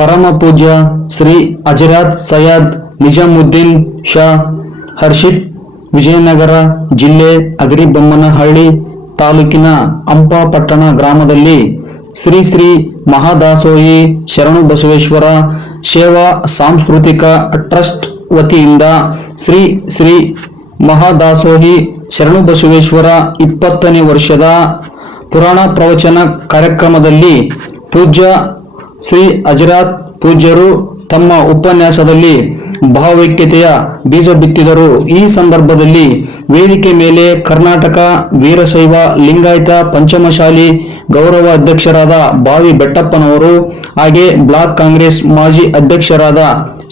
ಪರಮ ಪೂಜ್ಯ ಶ್ರೀ ಹಜರತ್ ಸೈಯದ್ ನಿಜಾಮುದ್ದೀನ್ ಶಾ ಹರ್ಷಿತ್ ವಿಜಯನಗರ ಜಿಲ್ಲೆ ಅಗರಿಬೊಮ್ಮನಹಳ್ಳಿ ತಾಲೂಕಿನ ಹಂಪಾಪಟ್ಟಣ ಗ್ರಾಮದಲ್ಲಿ ಶ್ರೀ ಶ್ರೀ ಮಹಾದಾಸೋಹಿ ಶರಣು ಬಸವೇಶ್ವರ ಸೇವಾ ಸಾಂಸ್ಕೃತಿಕ ಟ್ರಸ್ಟ್ ವತಿಯಿಂದ ಶ್ರೀ ಶ್ರೀ ಮಹಾದಾಸೋಹಿ ಶರಣು ಬಸವೇಶ್ವರ 20ನೇ ವರ್ಷದ ಪುರಾಣ ಪ್ರವಚನ ಕಾರ್ಯಕ್ರಮದಲ್ಲಿ ಪೂಜ್ಯ ಶ್ರೀ ಹಜರತ್ ಪೂಜ್ಯರು ತಮ್ಮ ಉಪನ್ಯಾಸದಲ್ಲಿ ಭಾವೈಕ್ಯತೆಯ ಬೀಜ ಬಿತ್ತಿದರು. ಈ ಸಂದರ್ಭದಲ್ಲಿ ವೇದಿಕೆ ಮೇಲೆ ಕರ್ನಾಟಕ ವೀರಶೈವ ಲಿಂಗಾಯತ ಪಂಚಮಶಾಲಿ ಗೌರವ ಅಧ್ಯಕ್ಷರಾದ ಬಾವಿ ಬೆಟ್ಟಪ್ಪನವರು, ಹಾಗೆ ಬ್ಲಾಕ್ ಕಾಂಗ್ರೆಸ್ ಮಾಜಿ ಅಧ್ಯಕ್ಷರಾದ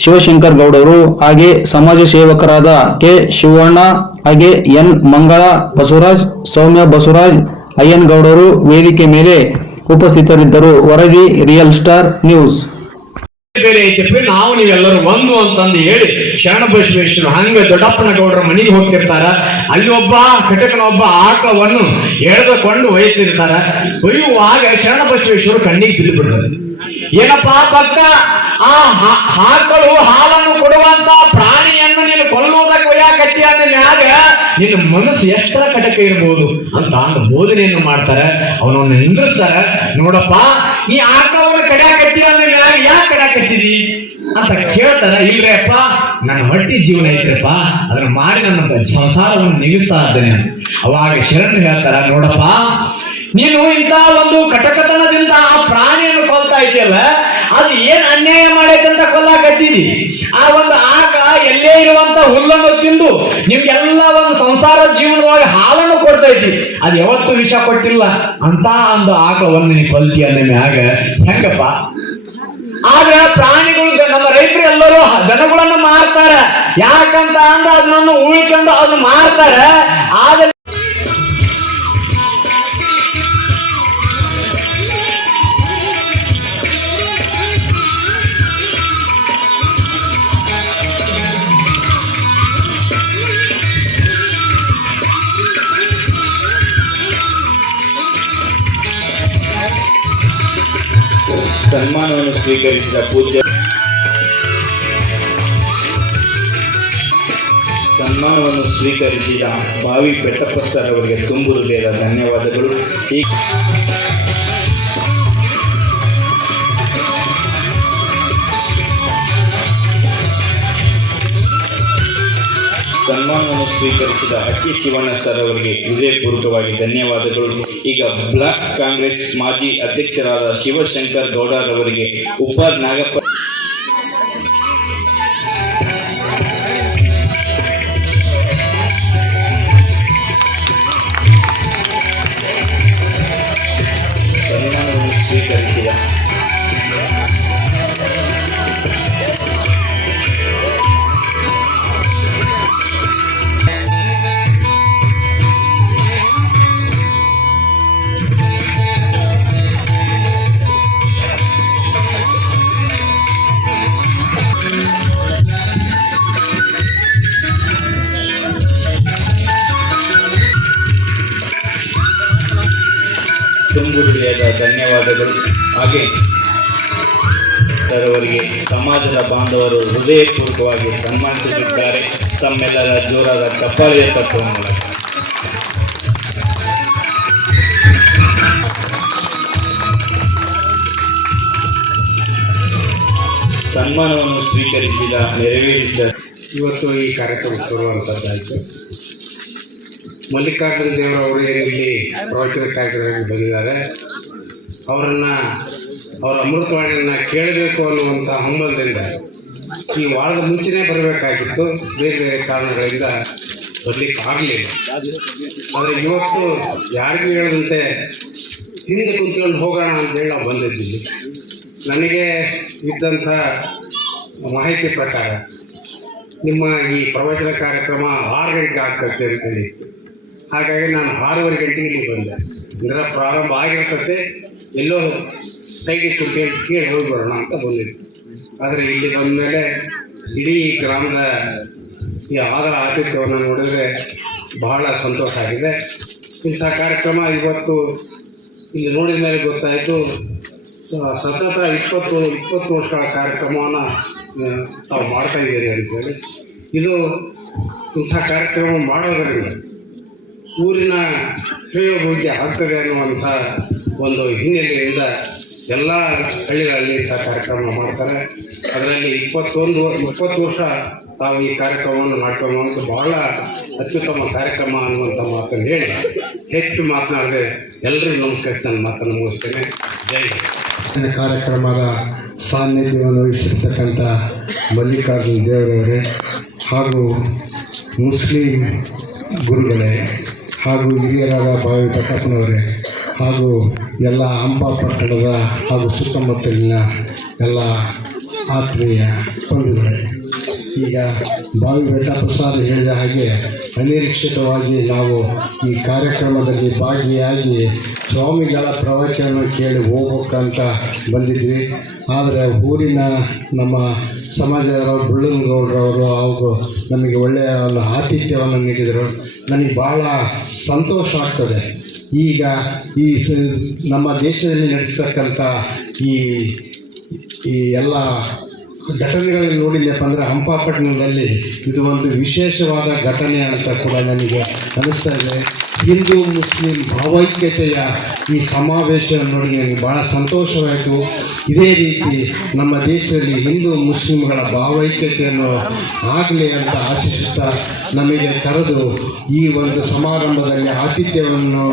ಶಿವಶಂಕರ್ ಗೌಡರು, ಹಾಗೆ ಸಮಾಜ ಸೇವಕರಾದ ಕೆ ಶಿವಣ್ಣ, ಹಾಗೆ ಎನ್ ಮಂಗಳ ಬಸವರಾಜ್, ಸೌಮ್ಯ ಬಸವರಾಜ್, ಅಯ್ಯನ್ ಗೌಡರು ವೇದಿಕೆ ಮೇಲೆ ಉಪಸ್ಥಿತರಿದ್ದರು. ವರದಿ ರಿಯಲ್ ಸ್ಟಾರ್ ನ್ಯೂಸ್. ಬೇರೆ ಐತಿ ನಾವು ನೀವೆಲ್ಲರೂ ಒಂದು ಅಂತಂದು ಹೇಳಿ ಶರಣ ಬಸವೇಶ್ವರ ಹಂಗ ದೊಡ್ಡಪ್ಪನ ಗೌಡರ ಮನೆಗೆ ಹೋಗ್ತಿರ್ತಾರ. ಅಲ್ಲಿ ಒಬ್ಬ ಕಟಕನೊಬ್ಬ ಆಕಳವನ್ನು ಎಳೆದುಕೊಂಡು ಒಯ್ತಿರ್ತಾರ. ಒಯ್ಯುವಾಗ ಶರಣ ಬಸವೇಶ್ವರ ಕಣ್ಣಿಗೆ ಬಿದ್ದು ಬಿಡ್ತಾರೆ. ಏನಪ್ಪಾ ಭಕ್ತ, ಆ ಆಕಳು ಹಾಲನ್ನು ಕೊಡುವಂತ ಪ್ರಾಣಿಯನ್ನು ನೀನು ಕೊಲ್ಲುವುದಕ್ಕೆ ಒಯ್ಯಾಕತ್ತಿ ಅಂದ ಮ್ಯಾಗ ನಿನ್ನ ಮನಸ್ಸು ಎಷ್ಟರ ಕಟಕ ಇರ್ಬೋದು ಅಂತ ಬೋಧನೆಯನ್ನು ಮಾಡ್ತಾರೆ. ಅವನನ್ನು ನಿಂದ್ರಿಸ್ತಾರ. ನೋಡಪ್ಪ, ಈ ಆಕಳವನ್ನು ಕಡಿಯಾಕತ್ತಿ ಅಂದ ಮ್ಯಾಗ ಯಾಕೆ ಕಡಿಯಾಕತ್ತಿದಿ ಅಂತ ಕೇಳ್ತಾರ. ಇಲ್ರೇ ಅಪ್ಪ, ನನ್ನ ಹೊಟ್ಟಿ ಜೀವನ ಐತ್ರಪ್ಪ, ಅದನ್ನ ಮಾಡಿ ನನ್ನ ಸಂಸಾರವನ್ನು ನಿಲ್ಲಿಸ್ತಾ ಇದ್ದೇನೆ. ಅವಾಗ ಶರಣರು ಹೇಳ್ತಾರ, ನೋಡಪ್ಪ, ನೀನು ಇಂಥ ಒಂದು ಕಟಕತನದಿಂದ ಆ ಪ್ರಾಣಿಯನ್ನು ಕೊಲ್ತಾ ಇದೆಯಲ್ಲ, ಅದು ಏನ್ ಅನ್ಯಾಯ ಮಾಡೈತಂತ ಕೊಲ್ಲಾಕತ್ತಿದಿ. ಆ ಒಂದು ಆಕ ಎಲ್ಲೇ ಇರುವಂತ ಹುಲ್ಲನ್ನು ತಿಂದು ನಿಮ್ಗೆಲ್ಲ ಒಂದು ಸಂಸಾರ ಜೀವನವಾಗಿ ಹಾಲನ್ನು ಕೊಡ್ತೈತಿ. ಅದು ಯಾವತ್ತೂ ವಿಷ ಕೊಟ್ಟಿಲ್ಲ ಅಂತ ಒಂದು ಆಕವನ್ನು ನೀನು ಕೊಲ್ತಿ ಅಂದ ಮ್ಯಾಗ ಹೆಂಗಪ್ಪ? ಆಗ ಪ್ರಾಣಿಗಳು, ನಮ್ಮ ರೈತರು ಎಲ್ಲರೂ ದನಗಳನ್ನು ಮಾರ್ತಾರ. ಯಾಕಂತ ಅಂದ ಅದನ್ನು ಉಳ್ಕೊಂಡು ಅದನ್ನು ಮಾರ್ತಾರ. ಆಗ ಸನ್ಮಾನವನ್ನು ಸ್ವೀಕರಿಸಿದ ಪೂಜ್ಯ ಸನ್ಮಾನವನ್ನು ಸ್ವೀಕರಿಸಿದ ಬಾವಿ ಬೆಟ್ಟಪ್ಪ ಸರ್ ಅವರಿಗೆ ತುಂಬು ಹೃದಯದ ಧನ್ಯವಾದಗಳು. ಈ ಸನ್ಮಾನವನ್ನು ಸ್ವೀಕರಿಸಿದ ಅಕ್ಕಿ ಶಿವಣ್ಣ ಸರ್ ಅವರಿಗೆ ಹೃದಯಪೂರ್ವಕವಾಗಿ ಧನ್ಯವಾದಗಳು. ಈಗ ಬ್ಲಾಕ್ ಕಾಂಗ್ರೆಸ್ ಮಾಜಿ ಅಧ್ಯಕ್ಷರಾದ ಶಿವಶಂಕರ್ ಗೌಡರವರಿಗೆ ಉಪಾದ್ ನಾಗಪ್ಪ ಸನ್ಮಾನವನ್ನು ಸ್ವೀಕರಿಸಿದ ತುಂಬು ಹೃದಯದ ಧನ್ಯವಾದಗಳು. ಹಾಗೆ ಅವರಿಗೆ ಸಮಾಜದ ಬಾಂಧವರು ಹೃದಯಪೂರ್ವಕವಾಗಿ ಸನ್ಮಾನಿಸುತ್ತಿದ್ದಾರೆ. ತಮ್ಮೆಲ್ಲರ ಜೋರಾದ ಚಪ್ಪಾಳೆಯ ತತ್ವ ಮೂಲಕ ಸನ್ಮಾನವನ್ನು ಸ್ವೀಕರಿಸಿದ ನೆರವೇರಿಸಿದ ಇವತ್ತು ಈ ಕಾರ್ಯಕ್ರಮ ಕೊಡುವಂಥದ್ದಾಯಿತು. ಮಲ್ಲಿಕಾರ್ಜುನ ದೇವರವರು ಇಲ್ಲಿ ಪ್ರವಚನ ಕಾರ್ಯಕ್ರಮಕ್ಕೆ ಬಂದಿದ್ದಾರೆ. ಅವರನ್ನು ಅವರ ಅಮೃತವಾಣಿಯನ್ನು ಕೇಳಬೇಕು ಅನ್ನುವಂಥ ಹಂಬಲದಿಂದ ಈ ವಾರದ ಮುಂಚೆನೇ ಬರಬೇಕಾಗಿತ್ತು. ಬೇರೆ ಬೇರೆ ಕಾರಣಗಳಿಂದ ಬರಲಿಕ್ಕೆ ಆಗಲಿಲ್ಲ. ಆದರೆ ಇವತ್ತು ಯಾರಿಗೂ ಹೇಳದಂತೆ ಹಿಂದೆ ಕುಂತ್ಕೊಂಡು ಹೋಗೋಣ ಅಂತೇಳಿ ನಾವು ಬಂದಿದ್ದೀವಿ. ನನಗೆ ಇದ್ದಂಥ ಮಾಹಿತಿ ಪ್ರಕಾರ ನಿಮ್ಮ ಈ ಪ್ರವಚನ ಕಾರ್ಯಕ್ರಮ 6 ಗಂಟೆಗೆ ಆಗ್ತದೆ ಅಂತೇಳಿ, ಹಾಗಾಗಿ ನಾನು 6:30 ಗಂಟೆಗೆ ಇಲ್ಲಿ ಬಂದೆ. ಇದರ ಪ್ರಾರಂಭ ಆಗಿರ್ತದೆ, ಎಲ್ಲೋ ಸೈಡಿಗೆ ಕೇಳಿ ಹೋಗಿ ಬರೋಣ ಅಂತ ಬಂದಿದ್ದೆ. ಆದರೆ ಇಲ್ಲಿ ಬಂದ ಮೇಲೆ ಇಡೀ ಗ್ರಾಮದ ಈ ಆದರ ಆತಿಥ್ಯವನ್ನು ನೋಡಿದರೆ ಬಹಳ ಸಂತೋಷ ಆಗಿದೆ. ಇಂಥ ಕಾರ್ಯಕ್ರಮ ಇವತ್ತು ಇಲ್ಲಿ ನೋಡಿದ ಮೇಲೆ ಗೊತ್ತಾಯಿತು ಸತತ 20 ವರ್ಷಗಳ ಕಾರ್ಯಕ್ರಮವನ್ನು ತಾವು ಮಾಡ್ತಾ ಇದ್ದೀರಿ ಅಂತೇಳಿ. ಇದು ಇಂಥ ಕಾರ್ಯಕ್ರಮ ಮಾಡೋದರಿಂದ ಊರಿನ ಶ್ರೇಯೋಭಿವೃದ್ಧಿ ಆಗ್ತದೆ ಅನ್ನುವಂಥ ಒಂದು ಹಿನ್ನೆಲೆಯಿಂದ ಎಲ್ಲ ಹಳ್ಳಿಗಳಲ್ಲಿ ಇಂಥ ಕಾರ್ಯಕ್ರಮ ಮಾಡ್ತಾರೆ. ಅದರಲ್ಲಿ 20 ವರ್ಷ ತಾವು ಈ ಕಾರ್ಯಕ್ರಮವನ್ನು ಮಾಡ್ಕೊಂಡು ಬಹಳ ಅತ್ಯುತ್ತಮ ಕಾರ್ಯಕ್ರಮ ಅನ್ನುವಂಥ ಮಾತನ್ನು ಹೇಳಿ ಹೆಚ್ಚು ಮಾತನಾಡದೆ ಎಲ್ಲರಿಗೂ ನಮಸ್ಕರಿಸಿ ನನ್ನ ಮಾತನ್ನು ಮುಗಿಸ್ತೇನೆ. ಜೈ ಹಿಂದ್. ಕಾರ್ಯಕ್ರಮದ ಸಾನ್ನಿಧ್ಯವನ್ನು ವಹಿಸಿರ್ತಕ್ಕಂಥ ಮಲ್ಲಿಕಾರ್ಜುನ ದೇವರವರೇ ಹಾಗೂ ಮುಸ್ಲಿಂ ಗುರುಗಳೇ ಹಾಗೂ ಹಿರಿಯರಾದ ಬಾವಿ ಪ್ರತಾಪನವರೇ ಹಾಗೂ ಎಲ್ಲ ಹಂಪ ಪಟ್ಟಣದ ಹಾಗೂ ಸುತ್ತಮುತ್ತಲಿನ ಎಲ್ಲ ಆತ್ಮೀಯ ಬಂಧುಗಳೇ, ಈಗ ಬಾವಿ ಬೆಟ್ಟಪ್ರಸಾದ್ ಹೇಳಿದ ಹಾಗೆ ಅನಿರೀಕ್ಷಿತವಾಗಿ ನಾವು ಈ ಕಾರ್ಯಕ್ರಮದಲ್ಲಿ ಭಾಗಿಯಾಗಿ ಸ್ವಾಮಿಗಳ ಪ್ರವಚನ ಕೇಳಿ ಹೋಗ್ಬೇಕಂತ ಬಂದಿದ್ವಿ. ಆದರೆ ಊರಿನ ನಮ್ಮ ಸಮಾಜದವರು ಬುಳ್ಳನಗೌಡರವರು ಅವರು ನಮಗೆ ಒಳ್ಳೆಯ ಒಂದು ಆತಿಥ್ಯವನ್ನು ನೀಡಿದರು. ನನಗೆ ಭಾಳ ಸಂತೋಷ ಆಗ್ತದೆ. ಈಗ ಈ ನಮ್ಮ ದೇಶದಲ್ಲಿ ನಡೆಸ್ತಕ್ಕಂಥ ಈ ಎಲ್ಲ ಘಟನೆಗಳನ್ನು ನೋಡಿದ್ಯಪ್ಪ ಅಂದರೆ ಹಂಪಾಪಟ್ಟಣದಲ್ಲಿ ಇದು ಒಂದು ವಿಶೇಷವಾದ ಘಟನೆ ಅಂತ ಕೂಡ ನನಗೆ ಅನ್ನಿಸ್ತಾ ಇದೆ. ಹಿಂದೂ ಮುಸ್ಲಿಂ ಭಾವೈಕ್ಯತೆಯ ಈ ಸಮಾವೇಶ ನೋಡಿ ನನಗೆ ಭಾಳ ಸಂತೋಷವಾಯಿತು. ಇದೇ ರೀತಿ ನಮ್ಮ ದೇಶದಲ್ಲಿ ಹಿಂದೂ ಮುಸ್ಲಿಂಗಳ ಭಾವೈಕ್ಯತೆಯನ್ನು ಆಗಲಿ ಅಂತ ಆಶಿಸುತ್ತಾ ನಮಗೆ ಕರೆದು ಈ ಒಂದು ಸಮಾರಂಭದಲ್ಲಿ ಆತಿಥ್ಯವನ್ನು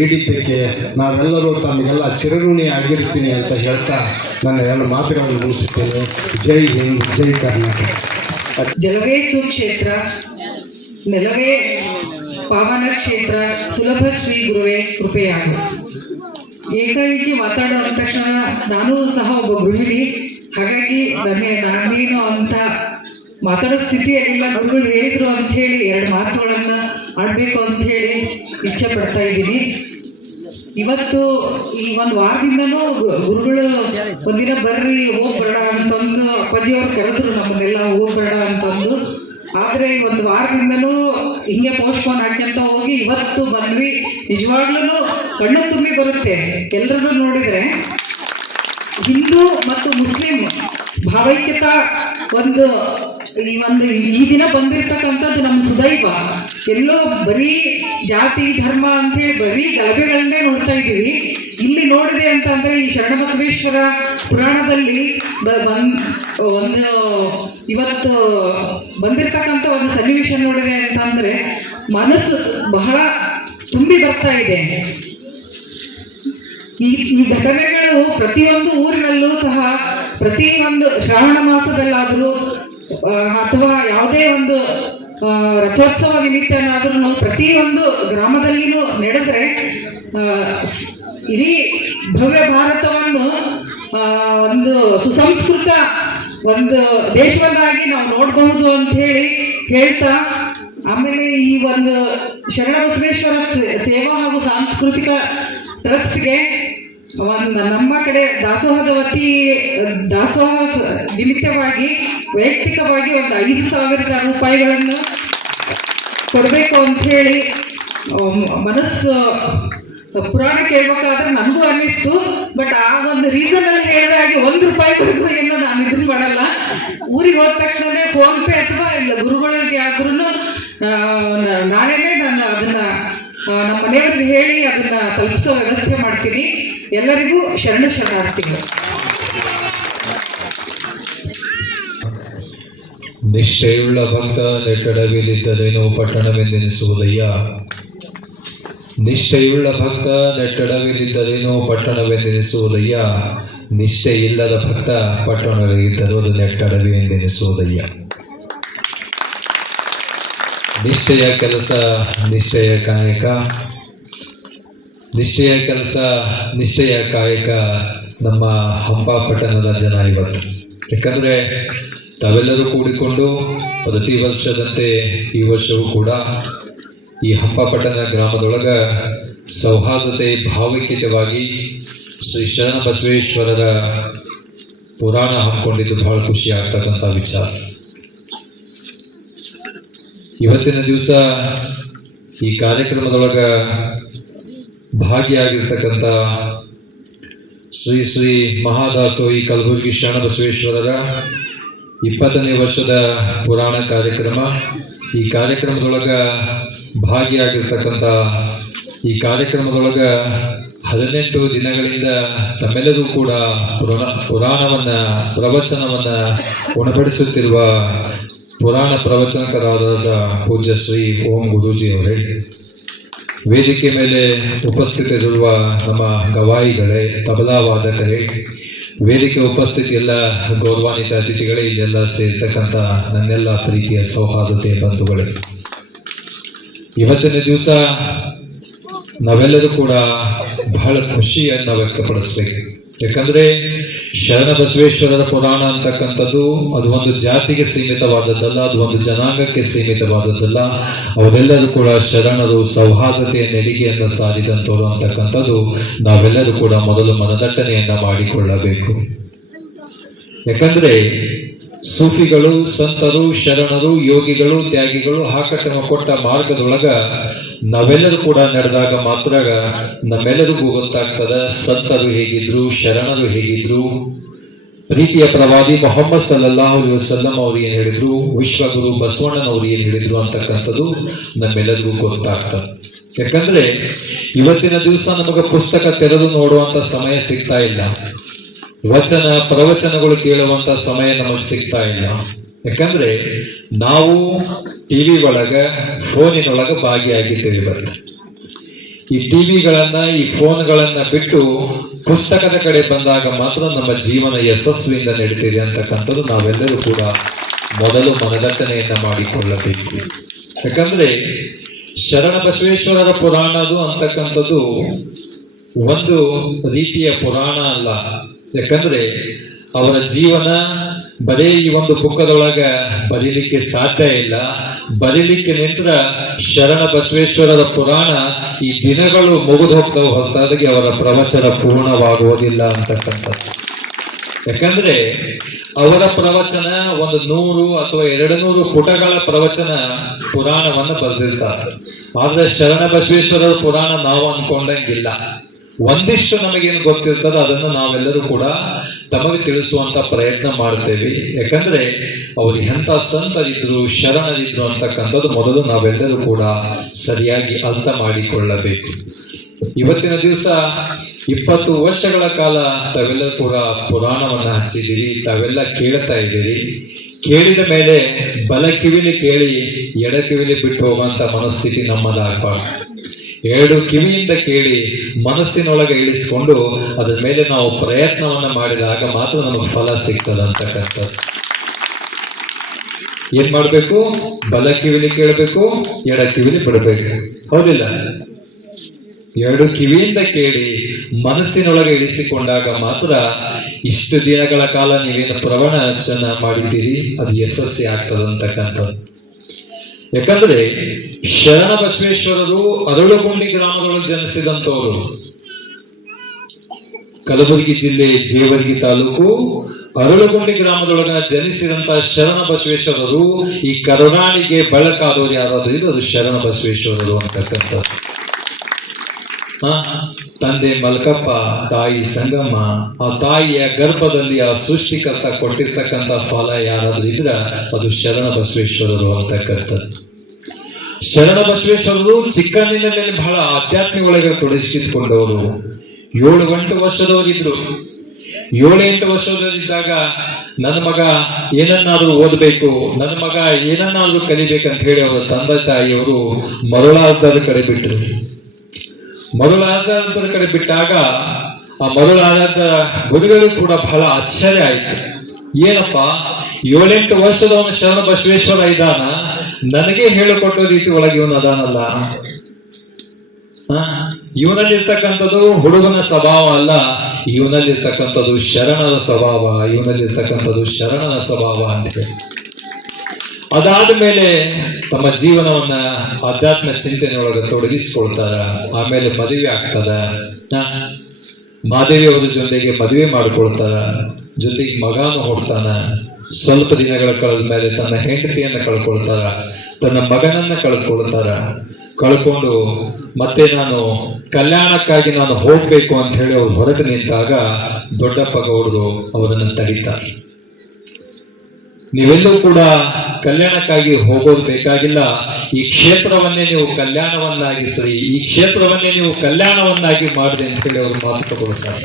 ನೀಡಿದ್ದಕ್ಕೆ ನಾವೆಲ್ಲರೂ ತಮಗೆಲ್ಲ ಚಿರಋಣಿ ಆಗಿರ್ತೀನಿ ಅಂತ ಹೇಳ್ತಾ ನನ್ನ ಎಲ್ಲ ಮಾತುಗಳನ್ನು ಮುಗಿಸುತ್ತೇನೆ. ಜೈ ಹಿಂದ್, ಜೈ ಕರ್ನಾಟಕ. ಜಲವೇ ಸುಕ್ಷೇತ್ರ, ನೆಲವೇ ಪಾವನ ಕ್ಷೇತ್ರ, ಸುಲಭ ಶ್ರೀ ಗುರುವೇ ಕೃಪೆಯಾಗು. ಏಕಾಏಕಿ ಮಾತಾಡೋ ಅಂದ ತಕ್ಷಣ ನಾನು ಸಹ ಒಬ್ಬ ಗೃಹಿಣಿ, ಹಾಗಾಗಿ ನಾನೇನು ಅಂತ ಮಾತಾಡೋ ಸ್ಥಿತಿಯಲ್ಲಿಲ್ಲ. ಗುರುಗಳು ಹೇಳಿದ್ರು ಅಂಥೇಳಿ 2 ಮಾತುಗಳನ್ನು ಆಡಬೇಕು ಅಂಥೇಳಿ ಇಚ್ಛೆ ಪಡ್ತಾ ಇದ್ದೀನಿ. ಇವತ್ತು ಈ ಒಂದು ವಾರದಿಂದನೂ ಗುರುಗಳು ಒಂದಿನ ಬರ್ರಿ ಹೋಗ್ಬೇಡ ಅಂತಂದು ಅಪ್ಪಾಜಿಯವ್ರು ಕರೆದ್ರು ನಮ್ಮನ್ನೆಲ್ಲ ಹೋಗ್ಬೇಡ ಅಂತಂದು. ಆದರೆ ಈ ಒಂದು ವಾರದಿಂದನೂ ಹಿಂಗೆ ಪೋಸ್ಟ್ಪೋನ್ ಹಾಕ್ಯಂತ ಹೋಗಿ ಇವತ್ತು ಬಂದ್ವಿ. ನಿಜವಾಗ್ಲೂ ಕಣ್ಣು ತುಂಬಿ ಬರುತ್ತೆ. ಎಲ್ಲರೂ ನೋಡಿದರೆ ಹಿಂದೂ ಮತ್ತು ಮುಸ್ಲಿಂ ಭಾವೈಕ್ಯತಾ ಈ ದಿನ ಬಂದಿರತಕ್ಕಂಥದ್ದು ನಮ್ಮ ಸುದೈವ. ಎಲ್ಲೋ ಬರೀ ಜಾತಿ ಧರ್ಮ ಅಂತೇಳಿ ಬರೀ ಗಲಭೆಗಳನ್ನೇ ನೋಡ್ತಾ ಇದ್ದೀವಿ. ಇಲ್ಲಿ ನೋಡಿದೆ ಅಂತಂದರೆ ಈ ಶರಣಬಸವೇಶ್ವರ ಪುರಾಣದಲ್ಲಿ ಇವತ್ತು ಬಂದಿರತಕ್ಕಂಥ ಒಂದು ಸನ್ನಿವೇಶ ನೋಡಿದೆ ಅಂತಂದರೆ ಮನಸ್ಸು ಬಹಳ ತುಂಬಿ ಬರ್ತಾ ಇದೆ. ಈ ಘಟನೆಗಳು ಪ್ರತಿಯೊಂದು ಊರಿನಲ್ಲೂ ಸಹ ಪ್ರತಿಯೊಂದು ಶ್ರಾವಣ ಮಾಸದಲ್ಲಾದರೂ ಅಥವಾ ಯಾವುದೇ ಒಂದು ರಥೋತ್ಸವ ನಿಮಿತ್ತನಾದ್ರೂ ಪ್ರತಿಯೊಂದು ಗ್ರಾಮದಲ್ಲಿನೂ ನಡೆದರೆ ಇಡೀ ಭವ್ಯ ಭಾರತವನ್ನು ಒಂದು ಸುಸಂಸ್ಕೃತ ಒಂದು ದೇಶವನ್ನಾಗಿ ನಾವು ನೋಡಬಹುದು ಅಂತ ಹೇಳ್ತಾ, ಆಮೇಲೆ ಈ ಒಂದು ಶರಣಬಸವೇಶ್ವರ ಸೇವಾ ಹಾಗೂ ಸಾಂಸ್ಕೃತಿಕ ಟ್ರಸ್ಟ್ಗೆ ನಮ್ಮ ಕಡೆ ದಾಸೋಹ ನಿಮಿತ್ತವಾಗಿ ವೈಯಕ್ತಿಕವಾಗಿ ಒಂದು 5,000 ರೂಪಾಯಿಗಳನ್ನು ಕೊಡಬೇಕು ಅಂಥೇಳಿ ಮನಸ್ಸು ಪುರಾಣ ಕೇಳಬೇಕಾದ್ರೆ ನನಗೂ ಅನ್ನಿಸ್ತು. ಬಟ್ ಆ ಒಂದು ರೀಸನಲ್ಲಿ ಹೇಳಿದಾಗೆ 1 ರೂಪಾಯಿವರೆಗೂ ಏನೋ ನಾನು ಇದನ್ನು ಮಾಡಲ್ಲ. ಊರಿಗೆ ಹೋದ ತಕ್ಷಣ ಫೋನ್ಪೇ ಅಥವಾ ಇಲ್ಲ ಗುರುಗಳಿಗೆ ಆದ್ರೂ ನಾನೇ ನಾನು ಅದನ್ನು ನಮ್ಮ ಮನೆಯವ್ರಿಗೆ ಹೇಳಿ ಅದನ್ನು ತಲುಪಿಸೋ ವ್ಯವಸ್ಥೆ ಮಾಡ್ತೀನಿ. ಎಲ್ಲರಿಗೂ ಶರಣಾರ್ಥಿಗಳು. ನಿಷ್ಠೆಯುಳ್ಳ ಭಕ್ತ ನೆಟ್ಟಡವಿಲಿದ್ದರೇನು ಪಟ್ಟಣವೆಂದೆನಿಸುವುದಯ್ಯ. ನಿಷ್ಠೆಯುಳ್ಳ ಭಕ್ತ ನೆಟ್ಟಡವಿಲಿದ್ದರೇನು ಪಟ್ಟಣವೆಂದೆನಿಸುವುದಯ್ಯ. ನಿಷ್ಠೆ ಇಲ್ಲದ ಭಕ್ತ ಪಟ್ಟಣವಿದ್ದರೂ ಅದು ನೆಟ್ಟಡವಿ ಎಂದೆನಿಸುವುದಯ್ಯ. ನಿಷ್ಠೆಯ ಕೆಲಸ ನಿಷ್ಠೆಯ ಕಾಯಕ, ನಿಷ್ಠೆಯ ಕೆಲಸ ನಿಷ್ಠೆಯ ಕಾಯಕ ನಮ್ಮ ಹಂಪಾಪಟ್ಟಣದ ಜನ ಇವತ್ತು. ಯಾಕಂದರೆ ತಾವೆಲ್ಲರೂ ಕೂಡಿಕೊಂಡು ಪ್ರತಿ ವರ್ಷದಂತೆ ಈ ವರ್ಷವೂ ಕೂಡ ಈ ಹಂಪಾಪಟ್ಟಣ ಗ್ರಾಮದೊಳಗೆ ಸೌಹಾರ್ದತೆ ಭಾವೈಕ್ಯತೆವಾಗಿ ಶ್ರೀ ಶರಣಬಸವೇಶ್ವರರ ಪುರಾಣ ಹಮ್ಮಿಕೊಂಡಿದ್ದು ಬಹಳ ಖುಷಿ ಆಗ್ತಕ್ಕಂಥ ವಿಚಾರ. ಇವತ್ತಿನ ದಿವಸ ಈ ಕಾರ್ಯಕ್ರಮದೊಳಗೆ ಭಾಗಿಯಾಗಿರ್ತಕ್ಕಂಥ ಶ್ರೀ ಶ್ರೀ ಮಹಾದಾಸೋಹಿ ಕಲಬುರಗಿ ಶರಣಬಸವೇಶ್ವರರ 20ನೇ ವರ್ಷದ ಪುರಾಣ ಕಾರ್ಯಕ್ರಮ. ಈ ಕಾರ್ಯಕ್ರಮದೊಳಗೆ ಭಾಗಿಯಾಗಿರ್ತಕ್ಕಂಥ ಈ ಕಾರ್ಯಕ್ರಮದೊಳಗೆ 18 ದಿನಗಳಿಂದ ತಮ್ಮೆಲ್ಲರೂ ಕೂಡ ಪುರಾಣವನ್ನು ಪ್ರವಚನವನ್ನು ಉಣಬಡಿಸುತ್ತಿರುವ ಪುರಾಣ ಪ್ರವಚನಕರಾದ ಪೂಜ್ಯ ಶ್ರೀ ಓಂ ಗುರೂಜಿ ಅವರೇ, ವೇದಿಕೆ ಮೇಲೆ ಉಪಸ್ಥಿತರಿರುವ ನಮ್ಮ ಗವಾಯಿಗಳೇ, ತಬಲಾ ವಾದಕರೇ, ವೇದಿಕೆ ಉಪಸ್ಥಿತಿ ಎಲ್ಲ ಗೌರವಾನ್ವಿತ ಅತಿಥಿಗಳೇ, ಇಲ್ಲೆಲ್ಲ ಸೇರ್ತಕ್ಕಂಥ ನನ್ನೆಲ್ಲ ಪ್ರೀತಿಯ ಸೌಹಾರ್ದತೆಯ ಬಂಧುಗಳೇ, ಇವತ್ತಿನ ದಿವಸ ನಾವೆಲ್ಲರೂ ಕೂಡ ಬಹಳ ಖುಷಿಯನ್ನು ವ್ಯಕ್ತಪಡಿಸ್ಬೇಕು. ಯಾಕಂದ್ರೆ ಶರಣ ಬಸವೇಶ್ವರರ ಪುರಾಣ ಅಂತಕ್ಕಂಥದ್ದು ಅದು ಒಂದು ಜಾತಿಗೆ ಸೀಮಿತವಾದದ್ದಲ್ಲ, ಅದು ಒಂದು ಜನಾಂಗಕ್ಕೆ ಸೀಮಿತವಾದದ್ದಲ್ಲ. ಅವರೆಲ್ಲರೂ ಕೂಡ ಶರಣರು ಸೌಹಾರ್ದತೆಯ ನೆಡಿಗೆಯನ್ನು ಸಾರಿದಂಥವ್ರು ಅಂತಕ್ಕಂಥದ್ದು ನಾವೆಲ್ಲರೂ ಕೂಡ ಮೊದಲು ಮನದಟ್ಟಣೆಯನ್ನ ಮಾಡಿಕೊಳ್ಳಬೇಕು. ಯಾಕಂದ್ರೆ ಸೂಫಿಗಳು, ಸಂತರು, ಶರಣರು, ಯೋಗಿಗಳು, ತ್ಯಾಗಿಗಳು ಕೊಟ್ಟ ಮಾರ್ಗದೊಳಗ ನಾವೆಲ್ಲರೂ ಕೂಡ ನಡೆದಾಗ ಮಾತ್ರ ನಮ್ಮೆಲ್ಲರಿಗೂ ಗೊತ್ತಾಗ್ತದ ಸಂತರು ಹೇಗಿದ್ರು, ಶರಣರು ಹೇಗಿದ್ರು, ಪ್ರೀತಿಯ ಪ್ರವಾದಿ ಮೊಹಮ್ಮದ್ ಸಲ್ಲಲ್ಲಾಹು ಅಲೈಹಿ ವಸಲ್ಲಂ ಅವ್ರು ಏನು ಹೇಳಿದ್ರು, ವಿಶ್ವಗುರು ಬಸವಣ್ಣನವ್ರು ಏನು ಹೇಳಿದ್ರು ಅಂತಕ್ಕಂಥದ್ದು ನಮ್ಮೆಲ್ಲರಿಗೂ ಗೊತ್ತಾಗ್ತದೆ. ಯಾಕಂದ್ರೆ ಇವತ್ತಿನ ದಿವಸ ನಮಗೆ ಪುಸ್ತಕ ತೆರೆದು ನೋಡುವಂತ ಸಮಯ ಸಿಗ್ತಾ ಇಲ್ಲ, ವಚನ ಪ್ರವಚನಗಳು ಕೇಳುವಂತ ಸಮಯ ನಮಗೆ ಸಿಗ್ತಾ ಇಲ್ಲ. ಯಾಕಂದ್ರೆ ನಾವು ಟಿವಿ ಒಳಗ ಫೋನಿನೊಳಗ ಭಾಗಿಯಾಗಿದ್ದೇವೆ. ಇವತ್ತು ಈ ಟಿವಿಗಳನ್ನ, ಈ ಫೋನ್ಗಳನ್ನ ಬಿಟ್ಟು ಪುಸ್ತಕದ ಕಡೆ ಬಂದಾಗ ಮಾತ್ರ ನಮ್ಮ ಜೀವನ ಯಶಸ್ವಿಯಿಂದ ನಡೀತಿದೆ ಅಂತಕ್ಕಂಥದ್ದು ನಾವೆಲ್ಲರೂ ಕೂಡ ಮೊದಲು ಮನದಟ್ಟಣೆಯನ್ನ ಮಾಡಿಕೊಳ್ಳಬೇಕು. ಯಾಕಂದ್ರೆ ಶರಣ ಬಸವೇಶ್ವರರ ಪುರಾಣದು ಅಂತಕ್ಕಂಥದ್ದು ಒಂದು ರೀತಿಯ ಪುರಾಣ ಅಲ್ಲ. ಯಾಕಂದ್ರೆ ಅವರ ಜೀವನ ಬರೀ ಈ ಒಂದು ಬುಕ್ಕದೊಳಗ ಬರೀಲಿಕ್ಕೆ ಸಾಧ್ಯ ಇಲ್ಲ. ಬರೀಲಿಕ್ಕೆ ನಿಂತ್ರ ಶರಣ ಬಸವೇಶ್ವರರ ಪುರಾಣ ಈ ದಿನಗಳು ಮುಗಿದು ಹೋಗ್ತಾ ಹೊರತಾಗಿ ಅವರ ಪ್ರವಚನ ಪೂರ್ಣವಾಗುವುದಿಲ್ಲ ಅಂತಕ್ಕಂಥದ್ದು. ಯಾಕಂದ್ರೆ ಅವರ ಪ್ರವಚನ ಒಂದು 100 ಅಥವಾ 200 ಪುಟಗಳ ಪ್ರವಚನ ಪುರಾಣವನ್ನು ಬರೆದಿರ್ತಾರೆ. ಆದ್ರೆ ಶರಣ ಬಸವೇಶ್ವರರ ಪುರಾಣ ನಾವು ಅನ್ಕೊಂಡಂಗಿಲ್ಲ. ಒಂದಿಷ್ಟು ನಮಗೇನು ಗೊತ್ತಿರ್ತದೆ ಅದನ್ನು ನಾವೆಲ್ಲರೂ ಕೂಡ ತಮಗೆ ತಿಳಿಸುವಂತ ಪ್ರಯತ್ನ ಮಾಡ್ತೇವೆ. ಯಾಕಂದ್ರೆ ಅವ್ರು ಎಂಥ ಸಂತರಿದ್ರು, ಶರಣರಿದ್ರು ಅಂತಕ್ಕಂಥದ್ದು ಮೊದಲು ನಾವೆಲ್ಲರೂ ಕೂಡ ಸರಿಯಾಗಿ ಅರ್ಥ ಮಾಡಿಕೊಳ್ಳಬೇಕು. ಇವತ್ತಿನ ದಿವಸ 20 ವರ್ಷಗಳ ಕಾಲ ತಾವೆಲ್ಲರೂ ಕೂಡ ಪುರಾಣವನ್ನ ಹಚ್ಚಿದ್ದೀರಿ, ತಾವೆಲ್ಲ ಕೇಳ್ತಾ ಇದ್ದೀರಿ. ಕೇಳಿದ ಮೇಲೆ ಬಲ ಕಿವಿಲಿ ಕೇಳಿ ಎಡ ಕಿವಿಲಿ ಬಿಟ್ಟು ಹೋಗುವಂತ ಮನಸ್ಥಿತಿ ನಮ್ಮದಾಗಬಾರ್ದು. 2 ಕಿವಿಯಿಂದ ಕೇಳಿ ಮನಸ್ಸಿನೊಳಗೆ ಇಳಿಸಿಕೊಂಡು ಅದರ ಮೇಲೆ ನಾವು ಪ್ರಯತ್ನವನ್ನ ಮಾಡಿದಾಗ ಮಾತ್ರ ನಮಗೆ ಫಲ ಸಿಗ್ತದೆ ಅಂತಕ್ಕಂಥದ್ದು. ಏನ್ ಮಾಡ್ಬೇಕು? ಬಲ ಕಿವಿಲಿ ಕೇಳಬೇಕು, ಎಡ ಕಿವಿಲಿ ಬಿಡಬೇಕು. ಹೌದಿಲ್ಲ? 2 ಕಿವಿಯಿಂದ ಕೇಳಿ ಮನಸ್ಸಿನೊಳಗೆ ಇಳಿಸಿಕೊಂಡಾಗ ಮಾತ್ರ ಇಷ್ಟು ದಿನಗಳ ಕಾಲ ನೀವೇನು ಪ್ರವಚನ ಮಾಡಿದ್ದೀರಿ ಅದು ಯಶಸ್ವಿ ಆಗ್ತದೆ ಅಂತಕ್ಕಂಥದ್ದು. ಯಾಕಂದ್ರೆ ಶರಣ ಬಸವೇಶ್ವರರು ಅರಳುಗುಂಡಿ ಗ್ರಾಮದೊಳಗೆ ಜನಿಸಿದಂಥವ್ರು. ಕಲಬುರಗಿ ಜಿಲ್ಲೆ ಜೇವರ್ಗಿ ತಾಲೂಕು ಅರಳುಗುಂಡಿ ಗ್ರಾಮದೊಳಗ ಜನಿಸಿದಂತ ಶರಣ ಬಸವೇಶ್ವರರು ಈ ಕರುನಾಡಿಗೆ ಬೆಳಕಾದವರು ಯಾರಾದ್ರೂ ಅದು ಶರಣ ಬಸವೇಶ್ವರರು ಅಂತಕ್ಕಂಥದ್ದು. ತಂದೆ ಮಲ್ಕಪ್ಪ, ತಾಯಿ ಸಂಗಮ್ಮ, ಆ ತಾಯಿಯ ಗರ್ಭದಲ್ಲಿ ಆ ಸೃಷ್ಟಿಕರ್ತ ಕೊಟ್ಟಿರ್ತಕ್ಕಂಥ ಫಲ ಯಾರಾದ್ರೂ ಇದ್ರ ಅದು ಶರಣ ಬಸವೇಶ್ವರರು ಅಂತಕ್ಕಂಥದ್ದು. ಶರಣ ಬಸವೇಶ್ವರರು ಚಿಕ್ಕಂದಿನಲ್ಲಿ ಬಹಳ ಆಧ್ಯಾತ್ಮಿಕ ಒಳಗೆ ತೊಡಗಿಸಿಕೊಂಡವರು. 7-8 ವರ್ಷದವರಿದ್ರು. 7-8 ವರ್ಷದವರಿದ್ದಾಗ ನನ್ನ ಮಗ ಏನನ್ನಾದ್ರೂ ಓದಬೇಕು, ನನ್ನ ಮಗ ಏನನ್ನಾದ್ರೂ ಕಲಿಬೇಕಂತ ಹೇಳಿ ಅವರ ತಂದೆ ತಾಯಿಯವರು ಮರುಳಾದರ ಕಡೆ ಬಿಟ್ಟರು. ಮರುಳಾದರ ಕಡೆ ಬಿಟ್ಟಾಗ ಆ ಮರುಳಾದ ಗುರುಗಳಿಗೂ ಕೂಡ ಬಹಳ ಆಶ್ಚರ್ಯ ಆಯ್ತು. ಏನಪ್ಪ 7-8 ವರ್ಷದವನು ಶರಣ ಬಸವೇಶ್ವರ ಇದಾನ, ನನಗೆ ಹೇಳಿಕೊಟ್ಟ ರೀತಿ ಒಳಗೆ ಇವನು ಅದಾನಲ್ಲ. ಇವನಲ್ಲಿರ್ತಕ್ಕಂಥದ್ದು ಹುಡುಗನ ಸ್ವಭಾವ ಅಲ್ಲ, ಇವನಲ್ಲಿರ್ತಕ್ಕಂಥದ್ದು ಶರಣರ ಸ್ವಭಾವ, ಇವನಲ್ಲಿರ್ತಕ್ಕಂಥದ್ದು ಶರಣನ ಸ್ವಭಾವ ಅಂತ ಹೇಳಿ ಅದಾದ ಮೇಲೆ ತಮ್ಮ ಜೀವನವನ್ನ ಆಧ್ಯಾತ್ಮ ಚಿಂತನೆಯೊಳಗೆ ತೊಡಗಿಸಿಕೊಳ್ತಾರ. ಆಮೇಲೆ ಮದುವೆ ಆಗ್ತದ. ಮಾದೇವಿಯವರ ಜೊತೆಗೆ ಮದುವೆ ಮಾಡಿಕೊಳ್ತಾರ. ಜೊತೆಗೆ ಮಗನು ಹುಡ್ತಾನ. ಸ್ವಲ್ಪ ದಿನಗಳ ಕಳೆದ ಮೇಲೆ ತನ್ನ ಹೆಂಡತಿಯನ್ನ ಕಳ್ಕೊಳ್ತಾರ, ತನ್ನ ಮಗನನ್ನ ಕಳ್ಕೊಳ್ತಾರ. ಕಳ್ಕೊಂಡು ಮತ್ತೆ ನಾನು ಕಲ್ಯಾಣಕ್ಕಾಗಿ ನಾನು ಹೋಗ್ಬೇಕು ಅಂತ ಹೇಳಿ ಅವ್ರು ಹೊರಟು ನಿಂತಾಗ ದೊಡ್ಡಪ್ಪ ಗೌಡರು ಅವರನ್ನು ತಡೀತಾರೆ. ನೀವೆಲ್ಲೂ ಕೂಡ ಕಲ್ಯಾಣಕ್ಕಾಗಿ ಹೋಗೋದು ಬೇಕಾಗಿಲ್ಲ, ಈ ಕ್ಷೇತ್ರವನ್ನೇ ನೀವು ಕಲ್ಯಾಣವನ್ನಾಗಿಸ್ರಿ, ಈ ಕ್ಷೇತ್ರವನ್ನೇ ನೀವು ಕಲ್ಯಾಣವನ್ನಾಗಿ ಮಾಡಿದೆ ಅಂತ ಹೇಳಿ ಅವರು ಮಾತು ತಗೊಳ್ತಾರೆ.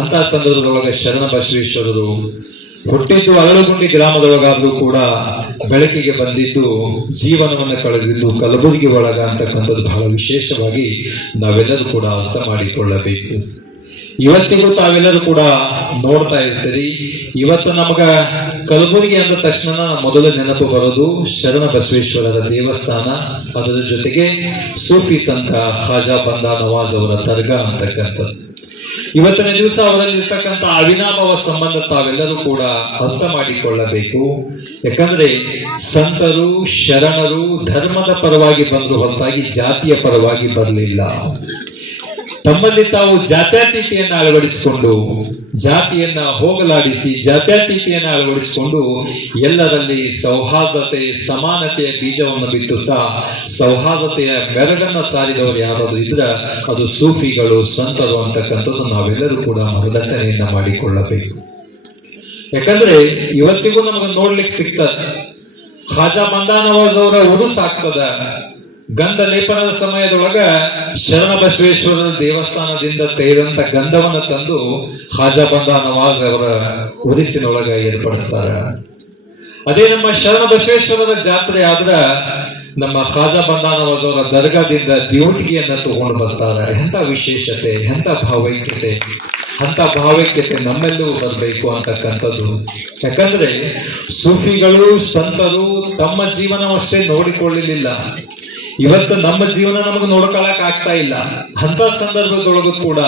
ಅಂತ ಸಂದರ್ಭದೊಳಗೆ ಶರಣ ಬಸವೇಶ್ವರರು ಹುಟ್ಟಿದ್ದು ಅರಳುಗುಂಡಿ ಗ್ರಾಮದೊಳಗಾದ್ರೂ ಕೂಡ ಬೆಳಕಿಗೆ ಬಂದಿದ್ದು, ಜೀವನವನ್ನು ಕಳೆದಿದ್ದು ಕಲಬುರಗಿ ಒಳಗ ಅಂತಕ್ಕಂಥದ್ದು ಬಹಳ ವಿಶೇಷವಾಗಿ ನಾವೆಲ್ಲರೂ ಕೂಡ ಅರ್ಥ ಮಾಡಿಕೊಳ್ಳಬೇಕು. ಇವತ್ತಿಗೂ ತಾವೆಲ್ಲರೂ ಕೂಡ ನೋಡ್ತಾ ಇರ್ತೀರಿ. ಇವತ್ತು ನಮಗ ಕಲಬುರಗಿ ಅಂದ ತಕ್ಷಣ ಮೊದಲ ನೆನಪು ಬರೋದು ಶರಣ ಬಸವೇಶ್ವರರ ದೇವಸ್ಥಾನ, ಅದರ ಜೊತೆಗೆ ಸೂಫಿ ಸಂತ ಖಾಜಾ ಬಂದಾ ನವಾಜ್ ಅವರ ದರ್ಗಾ ಅಂತಕ್ಕಂಥದ್ದು. ಇವತ್ತಿನ ದಿವಸ ಅವರಲ್ಲಿರ್ತಕ್ಕಂಥ ಅವಿನಾಭಾವ ಸಂಬಂಧ ತಾವೆಲ್ಲರೂ ಕೂಡ ಅರ್ಥ ಮಾಡಿಕೊಳ್ಳಬೇಕು. ಯಾಕಂದ್ರೆ ಸಂತರು ಶರಣರು ಧರ್ಮದ ಪರವಾಗಿ ಬಂದರು ಹೊರತಾಗಿ ಜಾತಿಯ ಪರವಾಗಿ ಬರಲಿಲ್ಲ. ತಮ್ಮಲ್ಲಿ ತಾವು ಜಾತ್ಯತೀತಿಯನ್ನು ಅಳವಡಿಸಿಕೊಂಡು, ಜಾತಿಯನ್ನ ಹೋಗಲಾಡಿಸಿ ಜಾತ್ಯತೀತಿಯನ್ನು ಅಳವಡಿಸಿಕೊಂಡು ಎಲ್ಲರಲ್ಲಿ ಸೌಹಾರ್ದತೆ ಸಮಾನತೆಯ ಬೀಜವನ್ನು ಬಿತ್ತುತ್ತಾ ಸೌಹಾರ್ದತೆಯ ಮೆರಗನ್ನ ಸಾರಿದವರು ಯಾರಾದರೂ ಇದ್ರ ಅದು ಸೂಫಿಗಳು ಸಂತರು ಅಂತಕ್ಕಂಥದ್ದು ನಾವೆಲ್ಲರೂ ಕೂಡ ಮನದಟ್ಟಣೆಯನ್ನ ಮಾಡಿಕೊಳ್ಳಬೇಕು. ಯಾಕಂದ್ರೆ ಇವತ್ತಿಗೂ ನಮಗೆ ನೋಡ್ಲಿಕ್ಕೆ ಸಿಗ್ತದೆ, ಖಾಜಾ ಬಂದಾ ನವಾಜ್ ಅವರ ಉರುಸ್ ಆಗ್ತದ. ಗಂಧ ಲೇಪನದ ಸಮಯದೊಳಗ ಶರಣ ಬಸವೇಶ್ವರರ ದೇವಸ್ಥಾನದಿಂದ ತೆಗೆದಂತ ಗಂಧವನ್ನು ತಂದು ಖಾಜಾ ಬಂದಾ ನವಾಜ್ ಅವರ ಉರಿಸಿನೊಳಗ ಏರ್ಪಡಿಸ್ತಾರ. ಅದೇ ನಮ್ಮ ಶರಣ ಬಸವೇಶ್ವರರ ಜಾತ್ರೆ ಆದ್ರ ನಮ್ಮ ಖಾಜಾ ಬಂದಾ ನವಾಜ್ ಅವರ ದರ್ಗಾದಿಂದ ದಿವಟಿಗೆಯನ್ನ ತಗೊಂಡು ಬರ್ತಾರೆ. ಎಂಥ ವಿಶೇಷತೆ, ಎಂಥ ಭಾವೈಕ್ಯತೆ, ಅಂತ ಭಾವೈಕ್ಯತೆ ನಮ್ಮೆಲ್ಲೂ ಬರಬೇಕು ಅಂತಕ್ಕಂಥದ್ದು. ಯಾಕಂದ್ರೆ ಸೂಫಿಗಳು ಸಂತರು ತಮ್ಮ ಜೀವನವಷ್ಟೇ ನೋಡಿಕೊಳ್ಳಲಿಲ್ಲ, ಇವತ್ತು ನಮ್ಮ ಜೀವನ ನಮಗೆ ನೋಡ್ಕೊಳ್ಳಕ್ ಆಗ್ತಾ ಇಲ್ಲ. ಅಂತ ಸಂದರ್ಭದೊಳಗೂ ಕೂಡ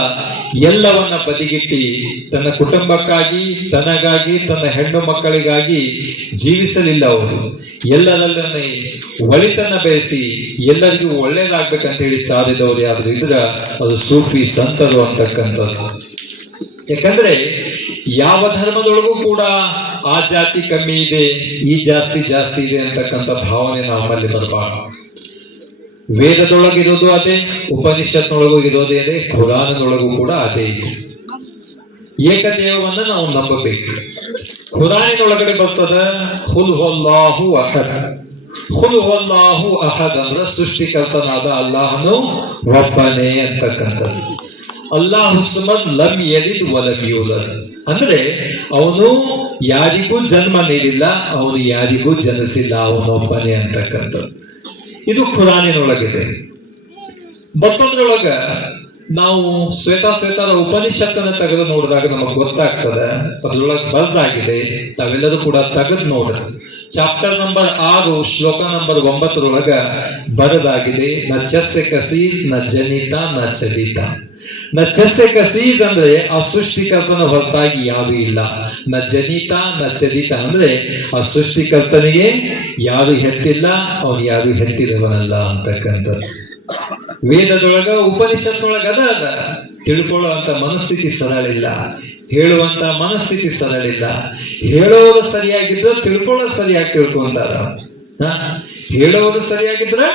ಎಲ್ಲವನ್ನ ಬದಿಗಿಟ್ಟಿ ತನ್ನ ಕುಟುಂಬಕ್ಕಾಗಿ, ತನಗಾಗಿ, ತನ್ನ ಹೆಣ್ಣು ಮಕ್ಕಳಿಗಾಗಿ ಜೀವಿಸಲಿಲ್ಲ. ಅವರು ಎಲ್ಲರಲ್ಲೇ ಒಳಿತನ್ನ ಬಯಸಿ ಎಲ್ಲರಿಗೂ ಒಳ್ಳೇದಾಗ್ಬೇಕಂತ ಹೇಳಿ ಸಾರಿದವರು ಯಾರು ಇದ್ರ ಅದು ಸೂಫಿ ಸಂತರು ಅಂತಕ್ಕಂಥದ್ದು. ಯಾಕಂದ್ರೆ ಯಾವ ಧರ್ಮದೊಳಗೂ ಕೂಡ ಆ ಜಾತಿ ಕಮ್ಮಿ ಇದೆ, ಈ ಜಾಸ್ತಿ ಇದೆ ಅಂತಕ್ಕಂಥ ಭಾವನೆ ನಮ್ಮಲ್ಲಿ ಬರಬಾರ್ದು. ವೇದದೊಳಗಿರೋದು ಅದೇ, ಉಪನಿಷತ್ನೊಳಗೂ ಇರೋದೇ ಇದೆ, ಖುರಾನದೊಳಗೂ ಕೂಡ ಅದೇ ಇದೆ. ಏಕದೇವವನ್ನು ನಾವು ನಂಬಬೇಕು. ಖುರಾನಿನೊಳಗಡೆ ಬರ್ತದ ಹುಲ್ ಹುಲ್ಲಾಹು ಅಹದ್. ಹುಲ್ ಹುಲ್ಲಾಹು ಅಹದ್ ಅಂದ್ರೆ ಸೃಷ್ಟಿಕರ್ತನಾದ ಅಲ್ಲಾಹನು ಒಬ್ಬನೇ ಅಂತಕ್ಕಂಥದ್ದು. ಅಲ್ಲಾಹು ಸಮದ್ ಲಂ ಯಲಿದ್ ವಲಂ ಯೂಲದ್ ಅಂದ್ರೆ ಅವನು ಯಾರಿಗೂ ಜನ್ಮ ನೀಡಿಲ್ಲ, ಅವನು ಯಾರಿಗೂ ಜನಿಸಿಲ್ಲ, ಅವನೊಬ್ಬನೇ ಅಂತಕ್ಕಂಥದ್ದು. ಇದು ಖುರಾನಿನೊಳಗಿದೆ. ಮತ್ತೊಂದ್ರೊಳಗ ನಾವು ಶ್ವೇತಾಶ್ವೇತರ ಉಪನಿಷತ್ತನ್ನ ತೆಗೆದು ನೋಡಿದಾಗ ನಮಗೆ ಗೊತ್ತಾಗ್ತದೆ, ಅದ್ರೊಳಗೆ ಬರೆದಾಗಿದೆ. ತಾವೆಲ್ಲರೂ ಕೂಡ ತೆಗೆದು ನೋಡ್ರಿ. ಚಾಪ್ಟರ್ ನಂಬರ್ 6 ಶ್ಲೋಕ ನಂಬರ್ 9 ಬರೆದಾಗಿದೆ. ನ ಚಸ್ಸೆ ಕಸೀಸ್ ನ ಜನಿತ ನ ಚಲಿತ. ನ ಚಸ್ಸೆ ಕಸೀಸ್ ಅಂದ್ರೆ ಆ ಸೃಷ್ಟಿಕರ್ತನ ಹೊರತಾಗಿ ಯಾರು ಇಲ್ಲ. ನ ಜನಿತ ನ ಚಲಿತ ಅಂದ್ರೆ ಆ ಸೃಷ್ಟಿಕರ್ತನಿಗೆ ಯಾರು ಹೆತ್ತಿಲ್ಲ, ಅವನು ಯಾರು ಹೆತ್ತಿದವನಲ್ಲ ಅಂತಕ್ಕಂಥದ್ದು. ವೇದದೊಳಗ ಉಪನಿಷತ್ನೊಳಗ ಅದ ತಿಳ್ಕೊಳ್ಳುವಂತ ಮನಸ್ಥಿತಿ ಸರಳಿಲ್ಲ, ಹೇಳುವಂತ ಮನಸ್ಥಿತಿ ಸರಳಿಲ್ಲ. ಹೇಳೋರು ಸರಿಯಾಗಿದ್ರೆ ತಿಳ್ಕೊಳ್ಳೋದು ಸರಿಯಾಗಿ ತಿಳ್ಕೊಂತಾರ, ಹೇಳೋರು ಸರಿಯಾಗಿದ್ರೆ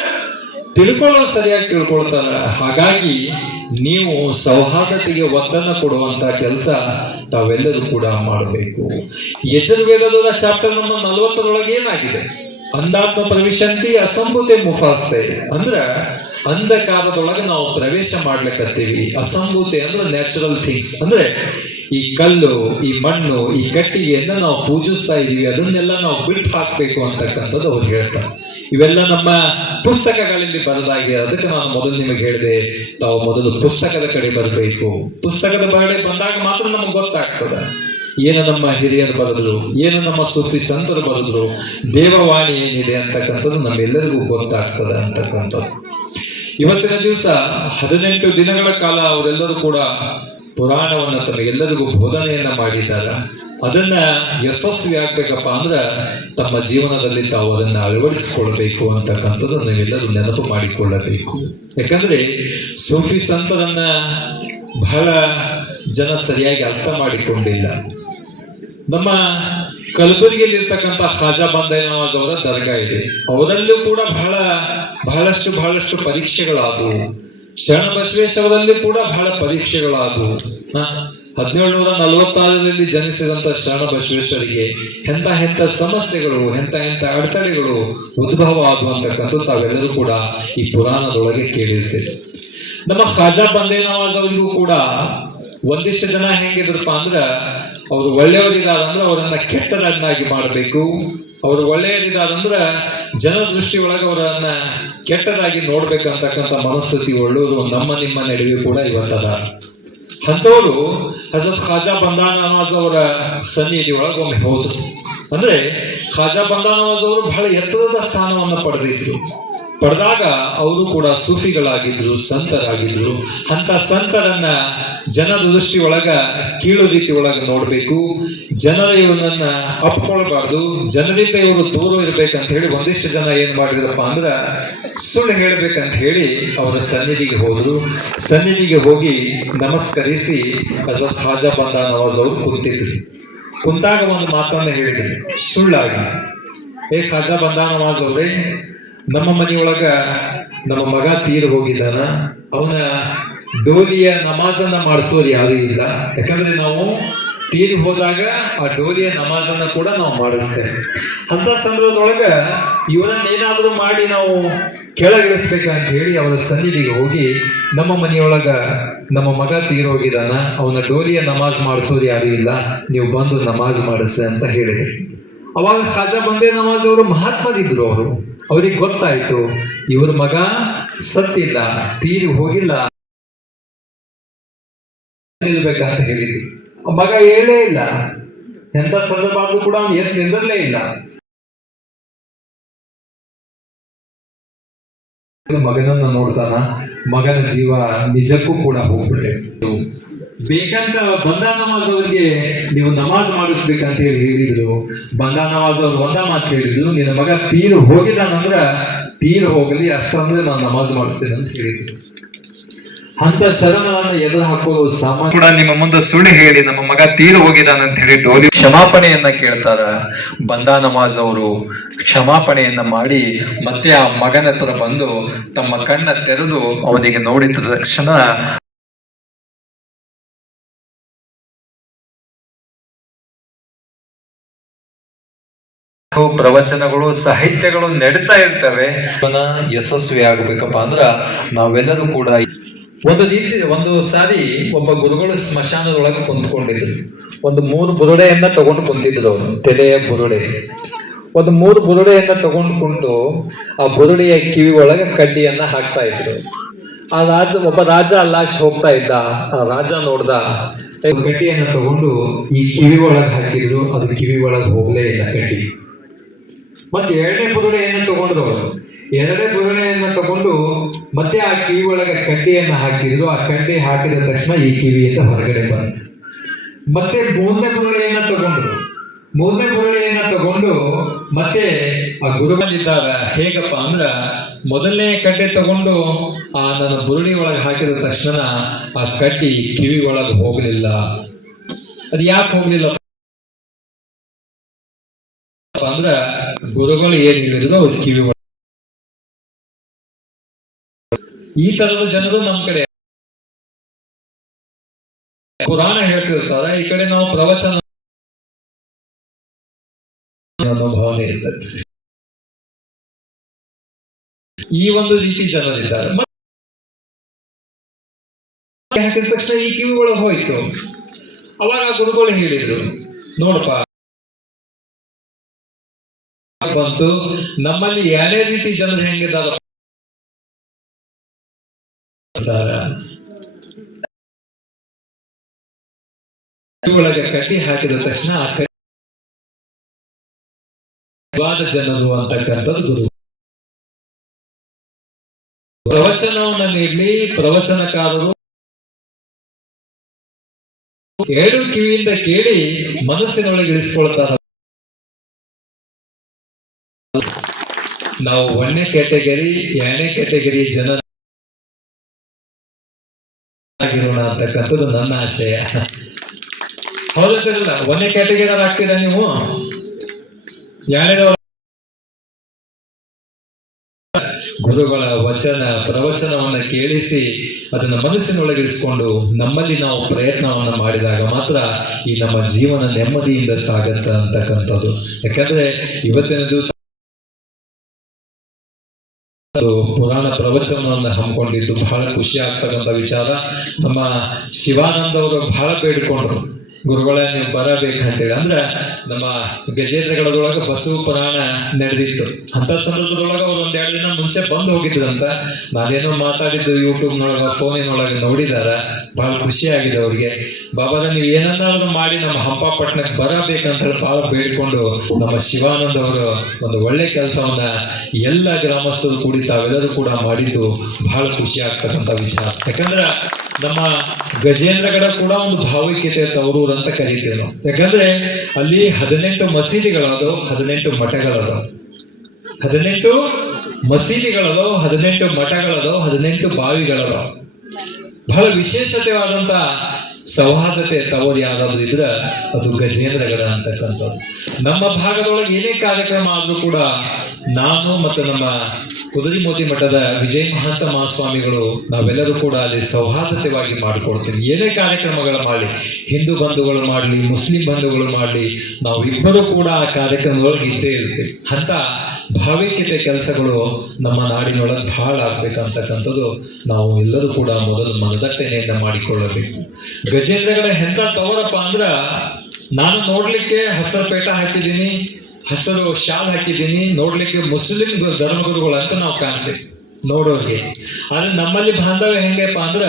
ತಿಳ್ಕೊಳ್ಳೋದು ಸರಿಯಾಗಿ ತಿಳ್ಕೊಳ್ತಾರ. ಹಾಗಾಗಿ ನೀವು ಸೌಹಾರ್ದತೆಗೆ ಒತ್ತನ್ನು ಕೊಡುವಂತ ಕೆಲಸ ತಾವೆಲ್ಲರೂ ಕೂಡ ಮಾಡಬೇಕು. ಯಜುರ್ವೇದದ ಚಾಪ್ಟರ್ ನಂಬರ್ 40 ಏನಾಗಿದೆ? ಅಂಧಾತ್ಮ ಪ್ರವೇಶಂತಿ ಅಸಂಭೂತೆ ಮುಫಾಸ್ತೆ ಅಂದ್ರ ಅಂಧಕಾರದೊಳಗೆ ನಾವು ಪ್ರವೇಶ ಮಾಡ್ಲಿಕ್ಕತ್ತೀವಿ. ಅಸಂಭೂತೆ ಅಂದ್ರೆ ನ್ಯಾಚುರಲ್ ಥಿಂಗ್ಸ್, ಅಂದ್ರೆ ಈ ಕಲ್ಲು, ಈ ಮಣ್ಣು, ಈ ಕಟ್ಟಿಗೆಯನ್ನ ನಾವು ಪೂಜಿಸ್ತಾ ಇದೀವಿ, ಅದನ್ನೆಲ್ಲ ನಾವು ಬಿಟ್ಟು ಹಾಕ್ಬೇಕು ಅಂತಕ್ಕಂಥದ್ದು ಅವ್ರು ಹೇಳ್ತಾರೆ. ಇವೆಲ್ಲ ನಮ್ಮ ಪುಸ್ತಕಗಳಲ್ಲಿ ಬರೆದಾಗಿದೆ. ಅದಕ್ಕೆ ನಾನು ಮೊದಲು ನಿಮಗೆ ಹೇಳಿದೆ, ತಾವು ಮೊದಲು ಪುಸ್ತಕದ ಕಡೆ ಬರಬೇಕು. ಪುಸ್ತಕದ ಕಡೆ ಬಂದಾಗ ಮಾತ್ರ ನಮಗೆ ಗೊತ್ತಾಗ್ತದೆ ಏನು ನಮ್ಮ ಹಿರಿಯರು ಬರೆದ್ರು, ಏನು ನಮ್ಮ ಸೂಫಿ ಸಂತರು ಬರೆದ್ರು, ದೇವವಾಣಿ ಏನಿದೆ ಅಂತಕ್ಕಂಥದ್ದು ನಮ್ಮೆಲ್ಲರಿಗೂ ಗೊತ್ತಾಗ್ತದೆ ಅಂತಕ್ಕಂಥದ್ದು. ಇವತ್ತಿನ ದಿವಸ 18 ದಿನಗಳ ಕಾಲ ಅವರೆಲ್ಲರೂ ಕೂಡ ಪುರಾಣವನ್ನು ತಮಗೆಲ್ಲರಿಗೂ ಬೋಧನೆಯನ್ನ ಮಾಡಿದ್ದಾರೆ. ಅದನ್ನ ಯಶಸ್ವಿ ಆಗ್ಬೇಕಪ್ಪ ಅಂದ್ರೆ ತಮ್ಮ ಜೀವನದಲ್ಲಿ ತಾವು ಅದನ್ನ ಅಳವಡಿಸಿಕೊಳ್ಬೇಕು ಅಂತಕ್ಕಂಥದ್ದು ನಾವೆಲ್ಲರೂ ನೆನಪು ಮಾಡಿಕೊಳ್ಳಬೇಕು. ಯಾಕಂದ್ರೆ ಸೂಫಿ ಸಂತರನ್ನ ಬಹಳ ಜನ ಸರಿಯಾಗಿ ಅರ್ಥ ಮಾಡಿಕೊಂಡಿಲ್ಲ. ನಮ್ಮ ಕಲಬುರಗಿಯಲ್ಲಿ ಇರ್ತಕ್ಕಂಥ ಖಾಜಾ ಬಂದೆ ನವಾಜ್ ಅವರ ದರ್ಗಾ ಇದೆ. ಅವರಲ್ಲೂ ಕೂಡ ಬಹಳಷ್ಟು ಪರೀಕ್ಷೆಗಳಾದವು. ಶರಣ ಬಸವೇಶ್ವರದಲ್ಲಿ ಕೂಡ ಬಹಳ ಪರೀಕ್ಷೆಗಳಾದವು. 1746ರಲ್ಲಿ ಜನಿಸಿದಂತ ಶರಣ ಬಸವೇಶ್ವರಿಗೆ ಎಂತ ಸಮಸ್ಯೆಗಳು, ಎಂತ ಅಡೆತಡೆಗಳು ಉದ್ಭವ ಆದವು ಅಂತಕ್ಕಂಥದ್ದು ತಾವೆಲ್ಲರೂ ಕೂಡ ಈ ಪುರಾಣದೊಳಗೆ ಕೇಳಿರ್ತೇವೆ. ನಮ್ಮ ಖಾಜಾ ಬಂದೆ ನವಾಜ್ ಅವರಿಗೂ ಕೂಡ ಒಂದಿಷ್ಟು ಜನ ಹೆಂಗಿದ್ರಪ್ಪ ಅಂದ್ರ, ಅವ್ರು ಒಳ್ಳೆಯವರಿದಾರಂದ್ರೆ ಅವರನ್ನ ಕೆಟ್ಟದನ್ನಾಗಿ ಮಾಡಬೇಕು, ಅವರು ಒಳ್ಳೆಯರಿದಾರಂದ್ರ ಜನ ದೃಷ್ಟಿ ಒಳಗೆ ಅವರನ್ನ ಕೆಟ್ಟದಾಗಿ ನೋಡ್ಬೇಕಂತಕ್ಕಂಥ ಮನಸ್ಥಿತಿ ಒಳ್ಳೆಯವರು ನಿಮ್ಮ ನಡುವೆ ಕೂಡ ಇವತ್ತದ. ಅಂಥವರು ಹಜರತ್ ಖಾಜಾ ಬಂದಾ ನವಾಜ್ ಅವರ ಸನ್ನಿಧಿ ಒಳಗೆ ಒಮ್ಮೆ ಹೋದ್ರು. ಅಂದ್ರೆ ಖಾಜಾ ಬಂದಾ ನವಾಜ್ ಅವರು ಬಹಳ ಎತ್ತರದ ಸ್ಥಾನವನ್ನು ಪಡೆದಾಗ ಅವರು ಕೂಡ ಸೂಫಿಗಳಾಗಿದ್ರು, ಸಂತರಾಗಿದ್ರು. ಅಂತ ಸಂತರನ್ನ ಜನರ ದೃಷ್ಟಿ ಒಳಗ ಕೀಳು ರೀತಿ ಒಳಗ ನೋಡ್ಬೇಕು, ಜನರ ಇವರನ್ನ ಅಪ್ಕೊಳ್ಬಾರ್ದು, ಜನರಿಂದ ಇವರು ದೂರ ಇರ್ಬೇಕಂತ ಹೇಳಿ ಒಂದಿಷ್ಟು ಜನ ಏನ್ ಮಾಡಿದ್ರಪ್ಪ ಅಂದ್ರ ಸುಳ್ಳು ಹೇಳ್ಬೇಕಂತ ಹೇಳಿ ಅವರ ಸನ್ನಿಧಿಗೆ ಹೋದ್ರು. ಸನ್ನಿಧಿಗೆ ಹೋಗಿ ನಮಸ್ಕರಿಸಿ ಹಜರತ್ ಖಾಜಾ ಬಂದಾ ನವಾಜ್ ಅವರು ಕುಂತಿದ್ರು. ಕುಂತಾಗ ಒಂದು ಮಾತನ್ನ ಹೇಳಿದ್ರು ಸುಳ್ಳಾಗಿ, ಖಾಜಾ ಬಂದಾ ನವಾಜ್ ಅವ್ರೆ, ನಮ್ಮ ಮನೆಯೊಳಗ ನಮ್ಮ ಮಗ ತೀರು ಹೋಗಿದ್ದಾನ, ಅವನ ಡೋಲಿಯ ನಮಾಜನ್ನ ಮಾಡಿಸೋರು ಯಾರೂ ಇಲ್ಲ. ಯಾಕಂದ್ರೆ ನಾವು ತೀರಿ ಹೋದಾಗ ಆ ಡೋಲಿಯ ನಮಾಜನ್ನ ಕೂಡ ನಾವು ಮಾಡಿಸ್ತೇವೆ. ಅಂತ ಸಂದರ್ಭದೊಳಗ ಇವರನ್ನ ಏನಾದರೂ ಮಾಡಿ ನಾವು ಕೆಳಗಿಳಿಸ್ಬೇಕಂತ ಹೇಳಿ ಅವರ ಸನ್ನಿಧಿಗೆ ಹೋಗಿ, ನಮ್ಮ ಮನೆಯೊಳಗ ನಮ್ಮ ಮಗ ತೀರು ಹೋಗಿದ್ದಾನ, ಅವನ ಡೋಲಿಯ ನಮಾಜ್ ಮಾಡಿಸೋರು ಯಾರೂ ಇಲ್ಲ, ನೀವು ಬಂದು ನಮಾಜ್ ಮಾಡಿಸ ಅಂತ ಹೇಳಿದ್ರು. ಅವಾಗ ಖಾಜಾ ಬಂದೆ ನವಾಜ್ ಅವರು ಮಹಾತ್ಮರಿದ್ರು. ಅವ್ರಿಗೆ ಗೊತ್ತಾಯ್ತು ಇವ್ರ ಮಗ ಸತ್ತಿಲ್ಲ, ತೀರಿ ಹೋಗಿಲ್ಲ ನಿಲ್ಬೇಕಂತ ಹೇಳಿದ್ರು. ಮಗ ಹೇಳೇ ಇಲ್ಲ, ಎಂತ ಸಂದರ್ಭ ಆದ್ರೂ ಕೂಡ ಅವನು ಎದ್ದು ನಿಂದಿರಲೇ ಇಲ್ಲ. ಮಗನನ್ನ ನೋಡ್ತಾನ, ಮಗನ ಜೀವ ನಿಜಕ್ಕೂ ಕೂಡ ಹೋಗ್ಬಿಟ್ಟೆ. ಬೇಕಂತ ಬಂದಾ ನವಾಜ್ ಅವ್ರಿಗೆ ನೀವು ನಮಾಜ್ ಮಾಡಿಸ್ಬೇಕಂತ ಹೇಳಿದ್ರು. ಬಂದಾ ನವಾಜ್ ಅವ್ರು ಒಂದ ಮಾತು ಹೇಳಿದ್ರು, ನಿನ್ನ ಮಗ ತೀರು ಹೋಗಿದ್ದಾನಂದ್ರ ತೀರು ಹೋಗಲಿ, ಅಷ್ಟಂದ್ರೆ ನಾನು ನಮಾಜ್ ಮಾಡಿಸ್ತೇನೆ ಅಂತ ಹೇಳಿದ್ರು. ಅಂತ ಶರಣರನ್ನ ಎದುರು ಹಾಕೋದು ಸಾಮಾನ್ಯ ಕೂಡ ನಿಮ್ಮ ಮುಂದೆ ಸುಳ್ಳು ಹೇಳಿ ನಮ್ಮ ಮಗ ತೀರು ಹೋಗಿದ್ದಾನಂತ ಹೇಳಿ ಡೋಲಿ ಕ್ಷಮಾಪಣೆಯನ್ನ ಕೇಳ್ತಾರ. ಬಂದಾ ನವಾಜ್ ಅವರು ಕ್ಷಮಾಪಣೆಯನ್ನ ಮಾಡಿ ಮತ್ತೆ ಆ ಮಗನ ಹತ್ರ ಬಂದು ತಮ್ಮ ಕಣ್ಣ ತೆರೆದು ಅವನಿಗೆ ನೋಡಿದ ತಕ್ಷಣ ಪ್ರವಚನಗಳು, ಸಾಹಿತ್ಯಗಳು ನಡೀತಾ ಇರ್ತವೆ. ಯಶಸ್ವಿ ಆಗ್ಬೇಕಪ್ಪ ಅಂದ್ರ ನಾವೆಲ್ಲರೂ ಕೂಡ ಒಂದು ಸಾರಿ ಒಬ್ಬ ಗುರುಗಳು ಸ್ಮಶಾನದೊಳಗೆ ಕುಂತ್ಕೊಂಡಿದ್ರು. ಒಂದು 3 ಬುರುಡೆಯನ್ನ ತಗೊಂಡು ಕುಂತಿದ್ರು. ಅವರು ತೆಲೆಯ ಬುರುಡೆ, ಒಂದು 3 ಬುರುಡೆಯನ್ನ ತಗೊಂಡು ಕುಂತು ಆ ಬುರುಡೆಯ ಕಿವಿ ಒಳಗೆ ಕಡ್ಡಿಯನ್ನ ಹಾಕ್ತಾ ಇದ್ರು. ಒಬ್ಬ ರಾಜ ಅಲ್ಲಾಶ್ ಹೋಗ್ತಾ ಇದ್ದ. ಆ ರಾಜ ನೋಡ್ದ, ಕಡ್ಡಿಯನ್ನ ತಗೊಂಡು ಈ ಕಿವಿ ಒಳಗೆ ಹಾಕಿದ್ರು, ಅದು ಕಿವಿ ಒಳಗೆ ಹೋಗ್ಲೇ ಇಲ್ಲ ಕಡ್ಡಿ. ಮತ್ತೆ 2ನೇ ಬುರುಡೆಯನ್ನು ತಗೊಂಡ್ರು. 2ನೇ ಬುರುಡೆಯನ್ನು ತಗೊಂಡು ಮತ್ತೆ ಆ ಕಿವಿ ಒಳಗೆ ಕಡ್ಡಿಯನ್ನ ಹಾಕಿದ್ರು. ಆ ಕಡ್ಡಿ ಹಾಕಿದ ತಕ್ಷಣ ಈ ಕಿವಿಯಿಂದ ಹೊರಗಡೆ ಬಂತು. ಮತ್ತೆ 3ನೇ ಬುರುಡೆಯನ್ನ ತಗೊಂಡ್ರು. 3ನೇ ಬುರುಡೆಯನ್ನ ತಗೊಂಡು ಮತ್ತೆ ಆ ಗುರುಗಳಿದ್ದಾರ ಹೇಗಪ್ಪ ಅಂದ್ರ, ಮೊದಲನೇ ಕಡ್ಡಿ ತಗೊಂಡು ನನ್ನ ಬುರುಡಿ ಒಳಗೆ ಹಾಕಿದ ತಕ್ಷಣ ಆ ಕಡ್ಡಿ ಕಿವಿ ಒಳಗೆ ಹೋಗ್ಲಿಲ್ಲ. ಅದು ಯಾಕೆ ಹೋಗ್ಲಿಲ್ಲ ಅಂದ್ರ ಗುರುಗಳು ಏನ್ ಹೇಳಿದ್ರು ಅವ್ರ ಕಿವಿ ಒಳಗೆ. ಈ ತರದ ಜನರು ನಮ್ ಕಡೆ ಪುರಾಣ ಹೇಳ್ತಿರ್ತಾರ, ಈ ಕಡೆ ನಾವು ಪ್ರವಚನ ಭಾವನೆ ಇರ್ತದೆ. ಈ ಒಂದು ರೀತಿ ಜನರಿದ್ದಾರೆ. ಹಾಕಿದ ತಕ್ಷಣ ಈ ಕಿವಿ ಒಳಗೆ ಹೋಯ್ತು. ಅವಾಗ ಗುರುಗಳು ಹೇಳಿದ್ರು, ನೋಡಪ್ಪ ಬಂತು, ನಮ್ಮಲ್ಲಿ ಯಾರೇ ರೀತಿ ಜನರು ಹೆಂಗಿದ್ದಾರೆ ಒಳಗೆ ಕಟ್ಟಿ ಹಾಕಿದ ತಕ್ಷಣ ಜನರು ಅಂತಕ್ಕಂಥದ್ದು ಗುರು. ಪ್ರವಚನವನ್ನ ನೀಡಲಿ, ಪ್ರವಚನಕಾರರು 2 ಕಿವಿಯಿಂದ ಕೇಳಿ ಮನಸ್ಸಿನೊಳಗೆ ಇಳಿಸ್ಕೊಳ್ತಾರ. ನಾವು 1ನೇ ಕ್ಯಾಟಗರಿ 2ನೇ ಕ್ಯಾಟಗರಿ ಜನ ಆಗಿರೋಣ ಅಂತಕ್ಕಂಥದ್ದು ನನ್ನ ಆಶಯ. ಹೌದಲ್ಲ? 1ನೇ ಕ್ಯಾಟಗರಿ ಆಗ್ತೀರಾ ನೀವು? ಯಾರ್ಯಾರು ಗುರುಗಳ ವಚನ ಪ್ರವಚನವನ್ನ ಕೇಳಿಸಿ ಅದನ್ನ ಮನಸ್ಸಿನೊಳಗಿರಿಸಿಕೊಂಡು ನಮ್ಮಲ್ಲಿ ನಾವು ಪ್ರಯತ್ನವನ್ನ ಮಾಡಿದಾಗ ಮಾತ್ರ ಈ ನಮ್ಮ ಜೀವನ ನೆಮ್ಮದಿಯಿಂದ ಸಾಗತ್ತ ಅಂತಕ್ಕಂಥದ್ದು. ಯಾಕಂದ್ರೆ ಇವತ್ತಿನ ದಿವಸ ಪುರಾಣ ಪ್ರವಚನವನ್ನು ಹಮ್ಮಿಕೊಂಡಿದ್ದು ಬಹಳ ಖುಷಿ ಆಗ್ತಕ್ಕಂಥ ವಿಚಾರ. ನಮ್ಮ ಶಿವಾನಂದ ಅವರು ಬಹಳ ಬೇಡಿಕೊಂಡ್ರು, ಗುರುಗಳೇ ನೀವು ಬರಬೇಕಂತೇಳಿ. ಅಂದ್ರೆ ನಮ್ಮ ಗಜೇಂದ್ರಗಳದೊಳಗೆ ಬಸವ ಪುರಾಣ ನಡೆದಿತ್ತು. ಅಂತ ಸಂದರ್ಭದೊಳಗೆ ಅವ್ರು ಒಂದೆರಡು ದಿನ ಮುಂಚೆ ಬಂದು ಹೋಗಿದ್ರಂತ. ನಾನೇನೋ ಮಾತಾಡಿದ್ದು ಯೂಟ್ಯೂಬ್ನೊಳಗೆ ಫೋನಿನೊಳಗೆ ನೋಡಿದಾರ, ಬಹಳ ಖುಷಿ ಆಗಿದೆ ಅವ್ರಿಗೆ. ಬಾಬಾರ ನೀವು ಏನನ್ನಾದ್ರೂ ಮಾಡಿ ನಮ್ಮ ಹಂಪಾಪಟ್ಟಣಕ್ಕೆ ಬರಬೇಕಂತ ಹೇಳಿ ಬಹಳ ಬೇಡಿಕೊಂಡು ನಮ್ಮ ಶಿವಾನಂದ ಅವರು ಒಂದು ಒಳ್ಳೆ ಕೆಲಸವನ್ನ ಎಲ್ಲ ಗ್ರಾಮಸ್ಥರು ಕೂಡಿ ತಾವೆಲ್ಲರೂ ಕೂಡ ಮಾಡಿದ್ದು ಬಹಳ ಖುಷಿ ಆಗ್ತಕ್ಕಂಥ ವಿಚಾರ. ಯಾಕಂದ್ರೆ ನಮ್ಮ ಗಜೇಂದ್ರಗಡ ಕೂಡ ಒಂದು ಭಾವೈಕ್ಯತೆ ತವರೂರು ಅಂತ ಕರೀತೀವಿ ನಾವು. ಯಾಕಂದ್ರೆ ಅಲ್ಲಿ 18 ಮಸೀದಿಗಳದು, 18 ಮಠಗಳದು, 18 ಮಸೀದಿಗಳದು, 18 ಮಠಗಳದು, 18 ಬಾವಿಗಳದು. ಬಹಳ ವಿಶೇಷತೆಯಾದಂತ ಸೌಹಾರ್ದತೆ ತವರು ಯಾವ್ದಾದ್ರು ಇದ್ರೆ ಅದು ಗಜೇಂದ್ರಗಡ ಅಂತಕ್ಕಂಥದ್ದು. ನಮ್ಮ ಭಾಗದೊಳಗೆ ಏನೇ ಕಾರ್ಯಕ್ರಮ ಆದ್ರೂ ಕೂಡ ನಾನು ಮತ್ತು ನಮ್ಮ ಕುದುರೆಮೋತಿ ಮಠದ ವಿಜಯ ಮಹಾಂತ ಮಹಾಸ್ವಾಮಿಗಳು ನಾವೆಲ್ಲರೂ ಕೂಡ ಅಲ್ಲಿ ಸೌಹಾರ್ದತೆಯಾಗಿ ಮಾಡಿಕೊಡ್ತೀವಿ. ಏನೇ ಕಾರ್ಯಕ್ರಮಗಳು ಮಾಡಲಿ, ಹಿಂದೂ ಬಂಧುಗಳು ಮಾಡಲಿ, ಮುಸ್ಲಿಂ ಬಂಧುಗಳು ಮಾಡಲಿ, ನಾವು ಇಬ್ಬರು ಕೂಡ ಆ ಕಾರ್ಯಕ್ರಮದೊಳಗೆ ಇದ್ದೇ ಇರ್ತೀವಿ. ಅಂತ ಭಾವೈಕ್ಯತೆ ಕೆಲಸಗಳು ನಮ್ಮ ನಾಡಿನೊಳಗೆ ಬಹಳ ಆಗ್ಬೇಕಂತಕ್ಕಂಥದ್ದು ನಾವು ಎಲ್ಲರೂ ಕೂಡ ಮೊದಲು ಮನದಟ್ಟಣೆಯಿಂದ ಮಾಡಿಕೊಳ್ಳಬೇಕು. ಗಜೇಂದ್ರಗಳ ಎಂಥ ತವರಪ್ಪ ಅಂದ್ರ, ನಾನು ನೋಡ್ಲಿಕ್ಕೆ ಹಸಿರು ಪೇಟ ಹಾಕಿದ್ದೀನಿ, ಹಸಿರು ಶಾಲ್ ಹಾಕಿದ್ದೀನಿ, ನೋಡ್ಲಿಕ್ಕೆ ಮುಸ್ಲಿಂ ಧರ್ಮಗುರುಗಳು ಅಂತ ನಾವು ಕಾಣ್ತೀವಿ ನೋಡೋರಿಗೆ. ಆದ್ರೆ ನಮ್ಮಲ್ಲಿ ಬಾಂಧವ್ಯ ಹೆಂಗಪ್ಪ ಅಂದ್ರ,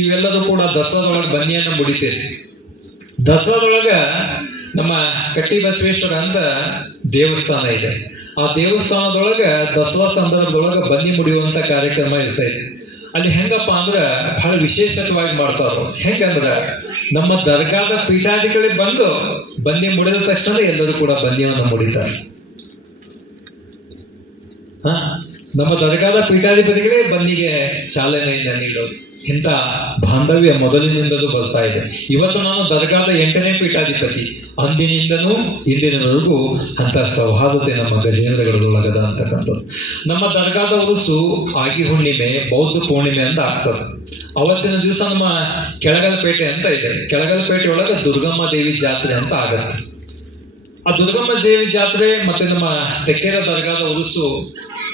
ಇವೆಲ್ಲರೂ ಕೂಡ ದಸರಾದೊಳಗೆ ಬನ್ನಿಯನ್ನು ಮುಡಿತೇವೆ. ದಸರಾದೊಳಗ ನಮ್ಮ ಕಟ್ಟಿ ಬಸವೇಶ್ವರ ಅಂತ ದೇವಸ್ಥಾನ ಇದೆ. ಆ ದೇವಸ್ಥಾನದೊಳಗ ದಸರಾ ಸಂದರ್ಭದೊಳಗ ಬನ್ನಿ ಮುಡಿಯುವಂತ ಕಾರ್ಯಕ್ರಮ ಇರ್ತೈತೆ. ಅಲ್ಲಿ ಹೆಂಗಪ್ಪ ಅಂದ್ರ ಬಹಳ ವಿಶೇಷವಾಗಿ ಮಾಡ್ತಾರ. ಹೆಂಗಂದ್ರ ನಮ್ಮ ದರ್ಗಾದ ಪೀಠಾಧಿಗಳಿಗೆ ಬಂದು ಬನ್ನಿ ಮುಡಿದ ತಕ್ಷಣ ಎಲ್ಲರೂ ಕೂಡ ಬನ್ನಿಯನ್ನು ಮುಡಿತಾರೆ. ನಮ್ಮ ದರ್ಗಾದ ಪೀಠಾಧಿಪತಿಗಳೇ ಬನ್ನಿಗೆ ಚಾಲನೆಯಿಂದ ನೀಡೋದು. ಇಂಥ ಬಾಂಧವ್ಯ ಮೊದಲಿನಿಂದಲೂ ಬರ್ತಾ ಇದೆ. ಇವತ್ತು ನಾನು ದರ್ಗಾದ 8ನೇ ಪೀಠಾಧಿಪತಿ. ಅಂದಿನಿಂದನೂ ಇಂದಿನವರೆಗೂ ಅಂತ ಸೌಹಾರ್ದತೆ ನಮ್ಮ ಗಜೇಂದ್ರಗಡದೊಳಗದ ಅಂತಕ್ಕಂಥದ್ದು. ನಮ್ಮ ದರ್ಗಾದ ಉರುಸು ಆಗಿ ಹುಣ್ಣಿಮೆ, ಬೌದ್ಧ ಪೂರ್ಣಿಮೆ ಅಂತ ಆಗ್ತದೆ. ಅವತ್ತಿನ ದಿವಸ ನಮ್ಮ ಕೆಳಗಲಪೇಟೆ ಅಂತ ಇದೆ. ಕೆಳಗಲಪೇಟೆ ಒಳಗೆ ದುರ್ಗಮ್ಮ ದೇವಿ ಜಾತ್ರೆ ಅಂತ ಆಗತ್ತೆ. ಆ ದುರ್ಗಮ್ಮ ದೇವಿ ಜಾತ್ರೆ ಮತ್ತೆ ನಮ್ಮ ತೆಕ್ಕೇರ ದರ್ಗಾದ ಉರುಸು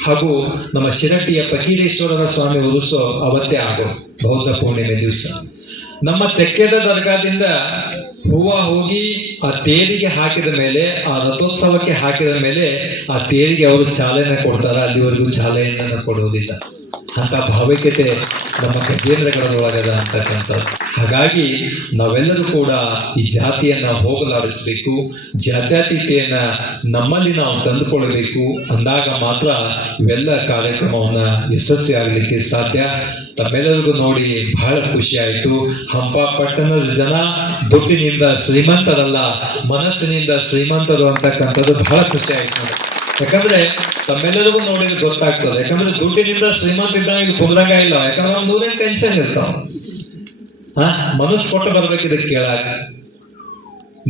ಹಾಗೂ ನಮ್ಮ ಶಿರಟ್ಟಿಯ ಫಕೀರೇಶ್ವರರ ಸ್ವಾಮಿ ಉರುಸು ಅವತ್ತೇ ಆಗೋ ಬೌದ್ಧ ಪೂರ್ಣಿಮೆ ದಿವಸ. ನಮ್ಮ ತೆಕ್ಕೇದ ದರ್ಗಾದಿಂದ ಹೂವ ಹೋಗಿ ಆ ತೇರಿಗೆ ಹಾಕಿದ ಮೇಲೆ, ಆ ರಥೋತ್ಸವಕ್ಕೆ ಹಾಕಿದ ಮೇಲೆ ಆ ತೇರಿಗೆ ಅವರು ಚಾಲನೆ ಕೊಡ್ತಾರ. ಅಲ್ಲಿವರೆಗೂ ಚಾಲನೆಯನ್ನು ಕೊಡೋದಿಲ್ಲ. ಅಂತ ಭಾವೈಕ್ಯತೆ ನಮ್ಮ ಗಜೇಂದ್ರಗಳೊಳಗದ ಅಂತಕ್ಕಂಥದ್ದು. ಹಾಗಾಗಿ ನಾವೆಲ್ಲರೂ ಕೂಡ ಈ ಜಾತಿಯನ್ನ ಹೋಗಲಾಡಿಸ್ಬೇಕು, ಜಾತ್ಯತೀತೆಯನ್ನ ನಮ್ಮಲ್ಲಿ ನಾವು ತಂದುಕೊಳ್ಳಬೇಕು. ಅಂದಾಗ ಮಾತ್ರ ಇವೆಲ್ಲ ಕಾರ್ಯಕ್ರಮವನ್ನ ಯಶಸ್ವಿ ಆಗಲಿಕ್ಕೆ ಸಾಧ್ಯ. ತಮ್ಮೆಲ್ಲರಿಗೂ ನೋಡಿ ಬಹಳ ಖುಷಿ ಆಯಿತು. ಹಂಪಾಪಟ್ಟಣದ ಜನ ದುಡ್ಡಿನಿಂದ ಶ್ರೀಮಂತರಲ್ಲ, ಮನಸ್ಸಿನಿಂದ ಶ್ರೀಮಂತರು ಅಂತಕ್ಕಂಥದ್ದು ಬಹಳ ಖುಷಿ ಆಯ್ತು. ಯಾಕಂದ್ರೆ ತಮ್ಮೆಲ್ಲರಿಗೂ ನೋಡಿದ್ರೆ ಗೊತ್ತಾಗ್ತದೆ. ಯಾಕಂದ್ರೆ ದುಡ್ಡಿನಿಂದ ಶ್ರೀಮಂತ ಇದ್ದ ಇಲ್ಲಿ ಕುಂದ್ರಂಗ ಇಲ್ಲ. ಯಾಕಂದ್ರೆ ಒಂದು 100 ಟೆನ್ಷನ್ ಇರ್ತಾವ. ಮನಸ್ಸು ಕೊಟ್ಟು ಬರ್ಬೇಕು ಇದಕ್ಕೆ ಕೇಳಾಕ.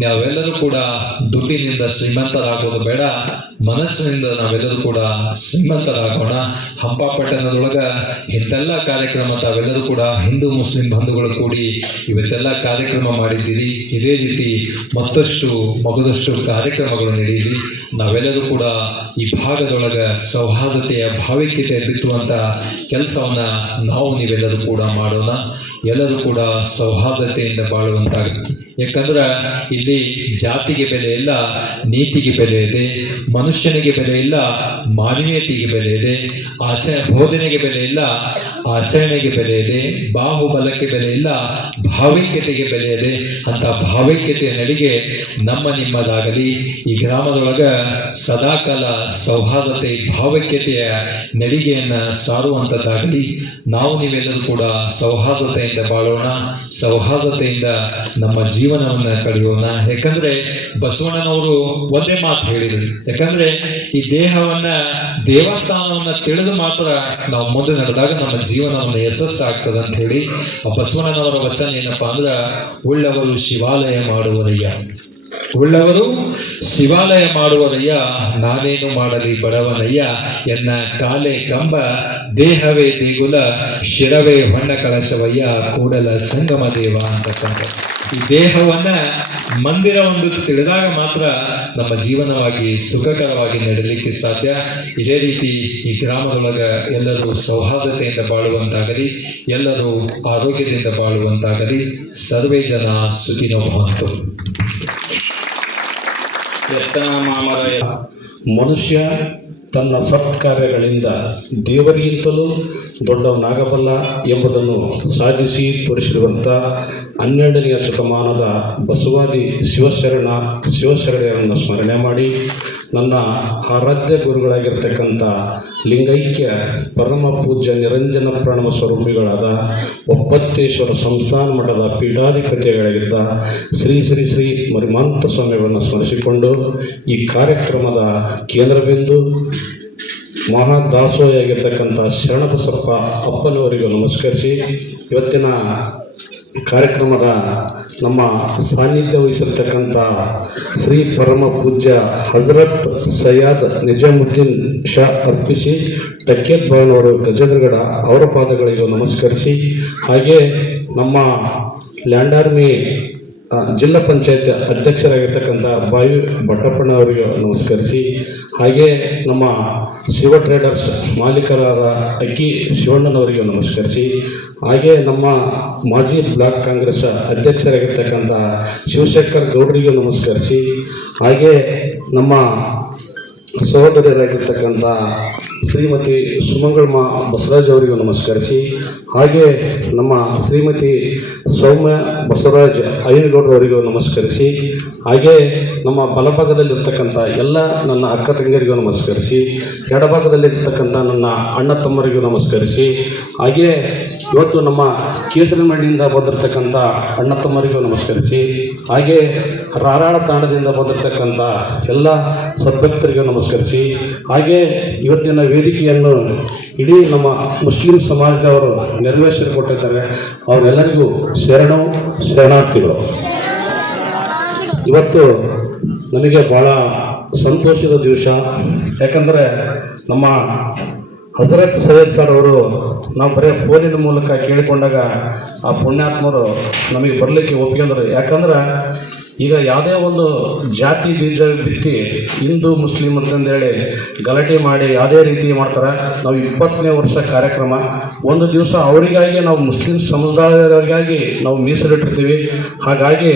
ನಾವೆಲ್ಲರೂ ಕೂಡ ದುಡ್ಡಿನಿಂದ ಶ್ರೀಮಂತರಾಗೋದು ಬೇಡ, ಮನಸ್ಸಿನಿಂದ ನಾವೆಲ್ಲರೂ ಕೂಡ ಶ್ರೀಮಂತರಾಗೋಣ. ಹಂಪಾಪಟ್ಟಣದೊಳಗ ಇಂತೆಲ್ಲ ಕಾರ್ಯಕ್ರಮ ತಾವೆಲ್ಲರೂ ಕೂಡ ಹಿಂದೂ ಮುಸ್ಲಿಂ ಬಂಧುಗಳು ಕೂಡಿ ಇವತ್ತೆಲ್ಲ ಕಾರ್ಯಕ್ರಮ ಮಾಡಿದ್ದೀರಿ. ಇದೇ ರೀತಿ ಮತ್ತಷ್ಟು ಮಗದಷ್ಟು ಕಾರ್ಯಕ್ರಮಗಳು ನಡೆಯಲಿ. ನಾವೆಲ್ಲರೂ ಕೂಡ ಈ ಭಾಗದೊಳಗ ಸೌಹಾರ್ದತೆಯ ಭಾವೈಕ್ಯತೆ ಬಿತ್ತುವಂತ ಕೆಲಸವನ್ನ ನಾವು ನೀವೆಲ್ಲರೂ ಕೂಡ ಮಾಡೋಣ. ಎಲ್ಲರೂ ಕೂಡ ಸೌಹಾರ್ದತೆಯಿಂದ ಬಾಳುವಂತಾಗುತ್ತೆ. ಯಾಕಂದ್ರೆ ಇಲ್ಲಿ ಜಾತಿಗೆ ಬೆಲೆ ಇಲ್ಲ, ನೀತಿಗೆ ಬೆಲೆ ಇದೆ, ಮನುಷ್ಯನಿಗೆ ಬೆಲೆ ಇಲ್ಲ, ಮಾನವೀಯತೆಗೆ ಬೆಲೆ ಇದೆ, ಬೋಧನೆಗೆ ಬೆಲೆ ಇಲ್ಲ, ಆಚರಣೆಗೆ ಬೆಲೆ ಇದೆ, ಬಾಹುಬಲಕ್ಕೆ ಬೆಲೆ ಇಲ್ಲ, ಭಾವೈಕ್ಯತೆಗೆ ಬೆಲೆ ಇದೆ. ಅಂತ ಭಾವೈಕ್ಯತೆಯ ನಡಿಗೆ ನಮ್ಮ ನಿಮ್ಮದಾಗಲಿ. ಈ ಗ್ರಾಮದೊಳಗ ಸದಾಕಾಲ ಸೌಹಾರ್ದತೆ ಭಾವೈಕ್ಯತೆಯ ನಡಿಗೆಯನ್ನ ಸಾರುವಂಥದ್ದಾಗಲಿ. ನಾವು ನೀವೆಲ್ಲರೂ ಕೂಡ ಸೌಹಾರ್ದತೆಯಿಂದ ಬಾಳೋಣ, ಸೌಹಾರ್ದತೆಯಿಂದ ನಮ್ಮ ಜೀವನವನ್ನ ಕಳೆಯೋಣ. ಯಾಕಂದ್ರೆ ಬಸವಣ್ಣನವರು ಒಂದೇ ಮಾತು ಹೇಳಿದರು. ಯಾಕಂದ್ರೆ ಈ ದೇಹವನ್ನ, ದೇವಸ್ಥಾನವನ್ನ ತಿಳಿದು ಮಾತ್ರ ನಾವು ಮುಂದೆ ನಡೆದಾಗ ನಮ್ಮ ಜೀವನವನ್ನ ಯಶಸ್ಸಾಗ್ತದೆ ಅಂತ ಹೇಳಿ ಆ ಬಸವಣ್ಣನವರ ವಚನ ಏನಪ್ಪಾ ಅಂದ್ರ, ಉಳ್ಳವರು ಶಿವಾಲಯ ಮಾಡುವರಯ್ಯ. ಉಳ್ಳವರು ಶಿವಾಲಯ ಮಾಡುವರಯ್ಯ, ನಾನೇನು ಮಾಡಲಿ ಬಡವನಯ್ಯ, ಎನ್ನ ಕಾಲೇ ಕಂಬ ದೇಹವೇ ದೇಗುಲ, ಶಿರವೇ ಹೊಣ್ಣ ಕಳಶವಯ್ಯ, ಕೂಡಲ ಸಂಗಮ ದೇವ ಅಂತಕ್ಕಂಥ ಈ ದೇಹವನ್ನ ಮಂದಿರ ಒಂದು ತಿಳಿದಾಗ ಮಾತ್ರ ನಮ್ಮ ಜೀವನವಾಗಿ ಸುಖಕರವಾಗಿ ನಡೆಯಲಿಕ್ಕೆ ಸಾಧ್ಯ. ಇದೇ ರೀತಿ ಈ ಗ್ರಾಮದೊಳಗ ಎಲ್ಲರೂ ಸೌಹಾರ್ದತೆಯಿಂದ ಬಾಳುವಂತಾಗಲಿ, ಎಲ್ಲರೂ ಆರೋಗ್ಯದಿಂದ ಬಾಳುವಂತಾಗಲಿ. ಸರ್ವೇ ಜನ ಸುಖಿನೋ ಭವಂತು. ಮಾಮರ ಮನುಷ್ಯ ತನ್ನ ಸತ್ಕಾರ್ಯಗಳಿಂದ ದೇವರಿಗಿಂತಲೂ ದೊಡ್ಡವನಾಗಬಲ್ಲ ಎಂಬುದನ್ನು ಸಾಧಿಸಿ ತೋರಿಸಿರುವಂಥ 12ನೆಯ ಶತಮಾನದ ಬಸವಾದಿ ಶಿವಶರಣರನ್ನು ಸ್ಮರಣೆ ಮಾಡಿ ನನ್ನ ಆರಾಧ್ಯ ಗುರುಗಳಾಗಿರ್ತಕ್ಕಂಥ ಲಿಂಗೈಕ್ಯ ಪರಮ ಪೂಜ್ಯ ನಿರಂಜನ ಪ್ರಣವ ಸ್ವರೂಪಿಗಳಾದ ಒಪ್ಪತ್ತೇಶ್ವರ ಸಂಸ್ಥಾನ ಮಠದ ಪೀಠಾಧಿಪತಿಗಳಾಗಿದ್ದ ಶ್ರೀ ಶ್ರೀ ಶ್ರೀ ಮರಿಮಾಂತ ಸ್ವಾಮಿಗಳನ್ನು ಸ್ಮರಿಸಿಕೊಂಡು ಈ ಕಾರ್ಯಕ್ರಮದ ಕೇಂದ್ರಬಿಂದು ಮಹಾದಾಸೋಹಿಯಾಗಿರ್ತಕ್ಕಂಥ ಶರಣಬಸಪ್ಪ ಅಪ್ಪನವರಿಗೂ ನಮಸ್ಕರಿಸಿ ಇವತ್ತಿನ ಕಾರ್ಯಕ್ರಮದ ನಮ್ಮ ಸಾನ್ನಿಧ್ಯ ವಹಿಸಿರ್ತಕ್ಕಂಥ ಶ್ರೀ ಪರಮ ಪೂಜ್ಯ ಹಜರತ್ ಸಯ್ಯದ್ ನಿಜಾಮುದ್ದೀನ್ ಶಾ ಅರ್ಪಿಸಿ ಟಕ್ಕೇತ್ ಭವನವರು ಗಜೇಂದ್ರಗಡ ಅವರ ಪಾದಗಳಿಗೂ ನಮಸ್ಕರಿಸಿ, ಹಾಗೆ ನಮ್ಮ ಲ್ಯಾಂಡ್ ಆರ್ಮಿ ಜಿಲ್ಲಾ ಪಂಚಾಯತ್ ಅಧ್ಯಕ್ಷರಾಗಿರ್ತಕ್ಕಂಥ ಬಾಯು ಬಟ್ಟಪ್ಪಣ್ಣವರಿಗೆ ನಮಸ್ಕರಿಸಿ, ಹಾಗೆ ನಮ್ಮ ಶಿವ ಟ್ರೇಡರ್ಸ್ ಮಾಲೀಕರಾದ ಅಕ್ಕಿ ಶಿವಣ್ಣನವರಿಗೆ ನಮಸ್ಕರಿಸಿ, ಹಾಗೆ ನಮ್ಮ ಮಾಜಿ ಬ್ಲಾಕ್ ಕಾಂಗ್ರೆಸ್ ಅಧ್ಯಕ್ಷರಾಗಿರ್ತಕ್ಕಂಥ ಶಿವಶೇಖರ್ ಗೌಡರಿಗೂ ನಮಸ್ಕರಿಸಿ, ಹಾಗೆ ನಮ್ಮ ಸಹೋದರಿಯರಾಗಿರ್ತಕ್ಕಂಥ ಶ್ರೀಮತಿ ಸುಮಂಗಳಮ್ಮ ಬಸವರಾಜ್ ಅವರಿಗೂ ನಮಸ್ಕರಿಸಿ, ಹಾಗೆ ನಮ್ಮ ಶ್ರೀಮತಿ ಸೌಮ್ಯ ಬಸವರಾಜ್ ಅಯ್ಯನಗೌಡರವರಿಗೂ ನಮಸ್ಕರಿಸಿ, ಹಾಗೆ ನಮ್ಮ ಬಲಭಾಗದಲ್ಲಿರ್ತಕ್ಕಂಥ ಎಲ್ಲ ನನ್ನ ಅಕ್ಕ ತಂಗಿಯರಿಗೂ ನಮಸ್ಕರಿಸಿ, ಎಡಭಾಗದಲ್ಲಿರ್ತಕ್ಕಂಥ ನನ್ನ ಅಣ್ಣ ತಮ್ಮರಿಗೂ ನಮಸ್ಕರಿಸಿ, ಹಾಗೆ ಇವತ್ತು ನಮ್ಮ ಕೇಸರಿಮಡಿಯಿಂದ ಬಂದಿರತಕ್ಕಂಥ ಅಣ್ಣ ತಮ್ಮರಿಗೂ ನಮಸ್ಕರಿಸಿ, ಹಾಗೆ ರಾರಾಳ ತಾಣದಿಂದ ಬಂದಿರತಕ್ಕಂಥ ಎಲ್ಲ ಸದ್ಭಕ್ತರಿಗೂ ನಮಸ್ಕರಿಸಿ, ಹಾಗೆ ಇವತ್ತಿನ ವೇದಿಕೆಯನ್ನು ಇಡೀ ನಮ್ಮ ಮುಸ್ಲಿಂ ಸಮಾಜದವರು ನೆರವೇರಿಸಿಕೊಟ್ಟಿದ್ದಾರೆ. ಅವರೆಲ್ಲರಿಗೂ ಶರಣಾರ್ಥಿಗಳು. ಇವತ್ತು ನನಗೆ ಭಾಳ ಸಂತೋಷದ ದಿವಸ, ಯಾಕಂದರೆ ನಮ್ಮ ಹಜರತ್ ಸೈಯದ್ ಸರ್ ಅವರು ನಾವು ಬರೀ ಫೋನಿನ ಮೂಲಕ ಕೇಳಿಕೊಂಡಾಗ ಆ ಪುಣ್ಯಾತ್ಮರು ನಮಗೆ ಬರಲಿಕ್ಕೆ ಒಪ್ಪಿಕೊಂಡ್ರು. ಯಾಕಂದ್ರೆ ಈಗ ಯಾವುದೇ ಒಂದು ಜಾತಿ ಬೀಜ ಬಿತ್ತಿ ಹಿಂದೂ ಮುಸ್ಲಿಂ ಅಂತಂದೇಳಿ ಗಲಾಟೆ ಮಾಡಿ ಯಾವುದೇ ರೀತಿ ಮಾಡ್ತಾರೆ. ನಾವು 20ನೇ ವರ್ಷ ಕಾರ್ಯಕ್ರಮ, ಒಂದು ದಿವಸ ಅವರಿಗಾಗಿ ನಾವು ಮುಸ್ಲಿಂ ಸಮುದಾಯದವರಿಗಾಗಿ ನಾವು ಮೀಸಲಿಟ್ಟಿರ್ತೀವಿ. ಹಾಗಾಗಿ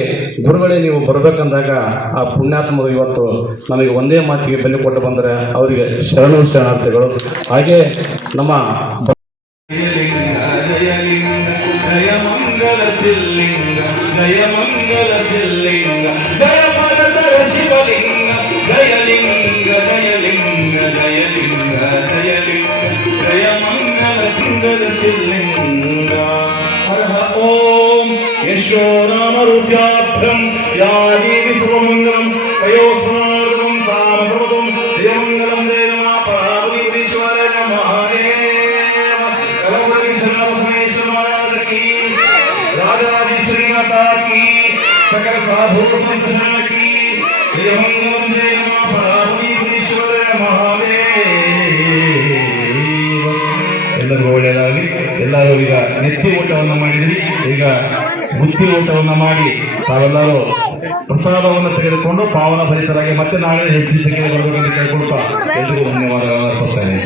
ಗುರುಗಳೇ ನೀವು ಬರಬೇಕಂದಾಗ ಆ ಪುಣ್ಯಾತ್ಮರು ಇವತ್ತು ನಮಗೆ ಒಂದೇ ಮಾತಿಗೆ ಬೆಲೆ ಕೊಟ್ಟು ಬಂದರೆ ಅವರಿಗೆ ಶರಣಾರ್ಥಿಗಳು. ಹಾಗೆ ನಮ್ಮ ಜಯ ಮಂಗಲ ಚಿಲ್ಲಿಂಗ, ಜಯ ಮಂಗಲ ಚಿಲ್ಲಿಂಗ, ಜಯ ಪರತರ ಶಿವಲಿಂಗ, ಜಯಲಿಂಗ ಜಯಲಿಂಗ ಜಯಲಿಂಗ ಜಯಲಿಂಗ, ಜಯ ಮಂಗಲ ಚಿಂಗಲ ಚಿಲ್ಲಿಂಗ. ಹರ ಓಂ ಯಶೋ ರಾಮರುಭ್ಯಾಭ್ಯಂ ಯಾ ದೇವಿ ಸರ್ವಮಂಗಲಂ ವಯೋ ಸ್ಮಾರ್ಗಂ ಸಾಮಸಮತಂ ಜಯಮಂಗಲಂ ಜಯ ನಮ ಪರಾವತೀಶ್ವರ ನಮಃ राजराजेश्वरी माता की, सकल साधु संत शरण की, जय मंगलम जय नमः परावतीश्वर महादेव. ಎಲ್ಲರಿಗೂ ಒಳ್ಳೆಯದಾಗಲಿ. ಎಲ್ಲರೂ ಈಗ ನೆತ್ತಿ ಊಟವನ್ನು ಮಾಡಿದ್ರಿ, ಈಗ ಬುದ್ಧಿ ಊಟವನ್ನು ಮಾಡಿ ತಾವೆಲ್ಲರೂ ಪ್ರಸಾದವನ್ನು ತೆಗೆದುಕೊಂಡು ಪಾವನ ಭರಿತರಾಗಿ ಮತ್ತೆ ನಾಳೆ ಹೆಚ್ಚಿನ ಸಂಖ್ಯೆಯಲ್ಲಿ ಬರಬೇಕೆಂದು ಕೇಳಿಕೊಳ್ತಾ ಎಲ್ರಿಗೂ ಧನ್ಯವಾದಗಳನ್ನು ಅರ್ಪಿಸ್ತೇನೆ.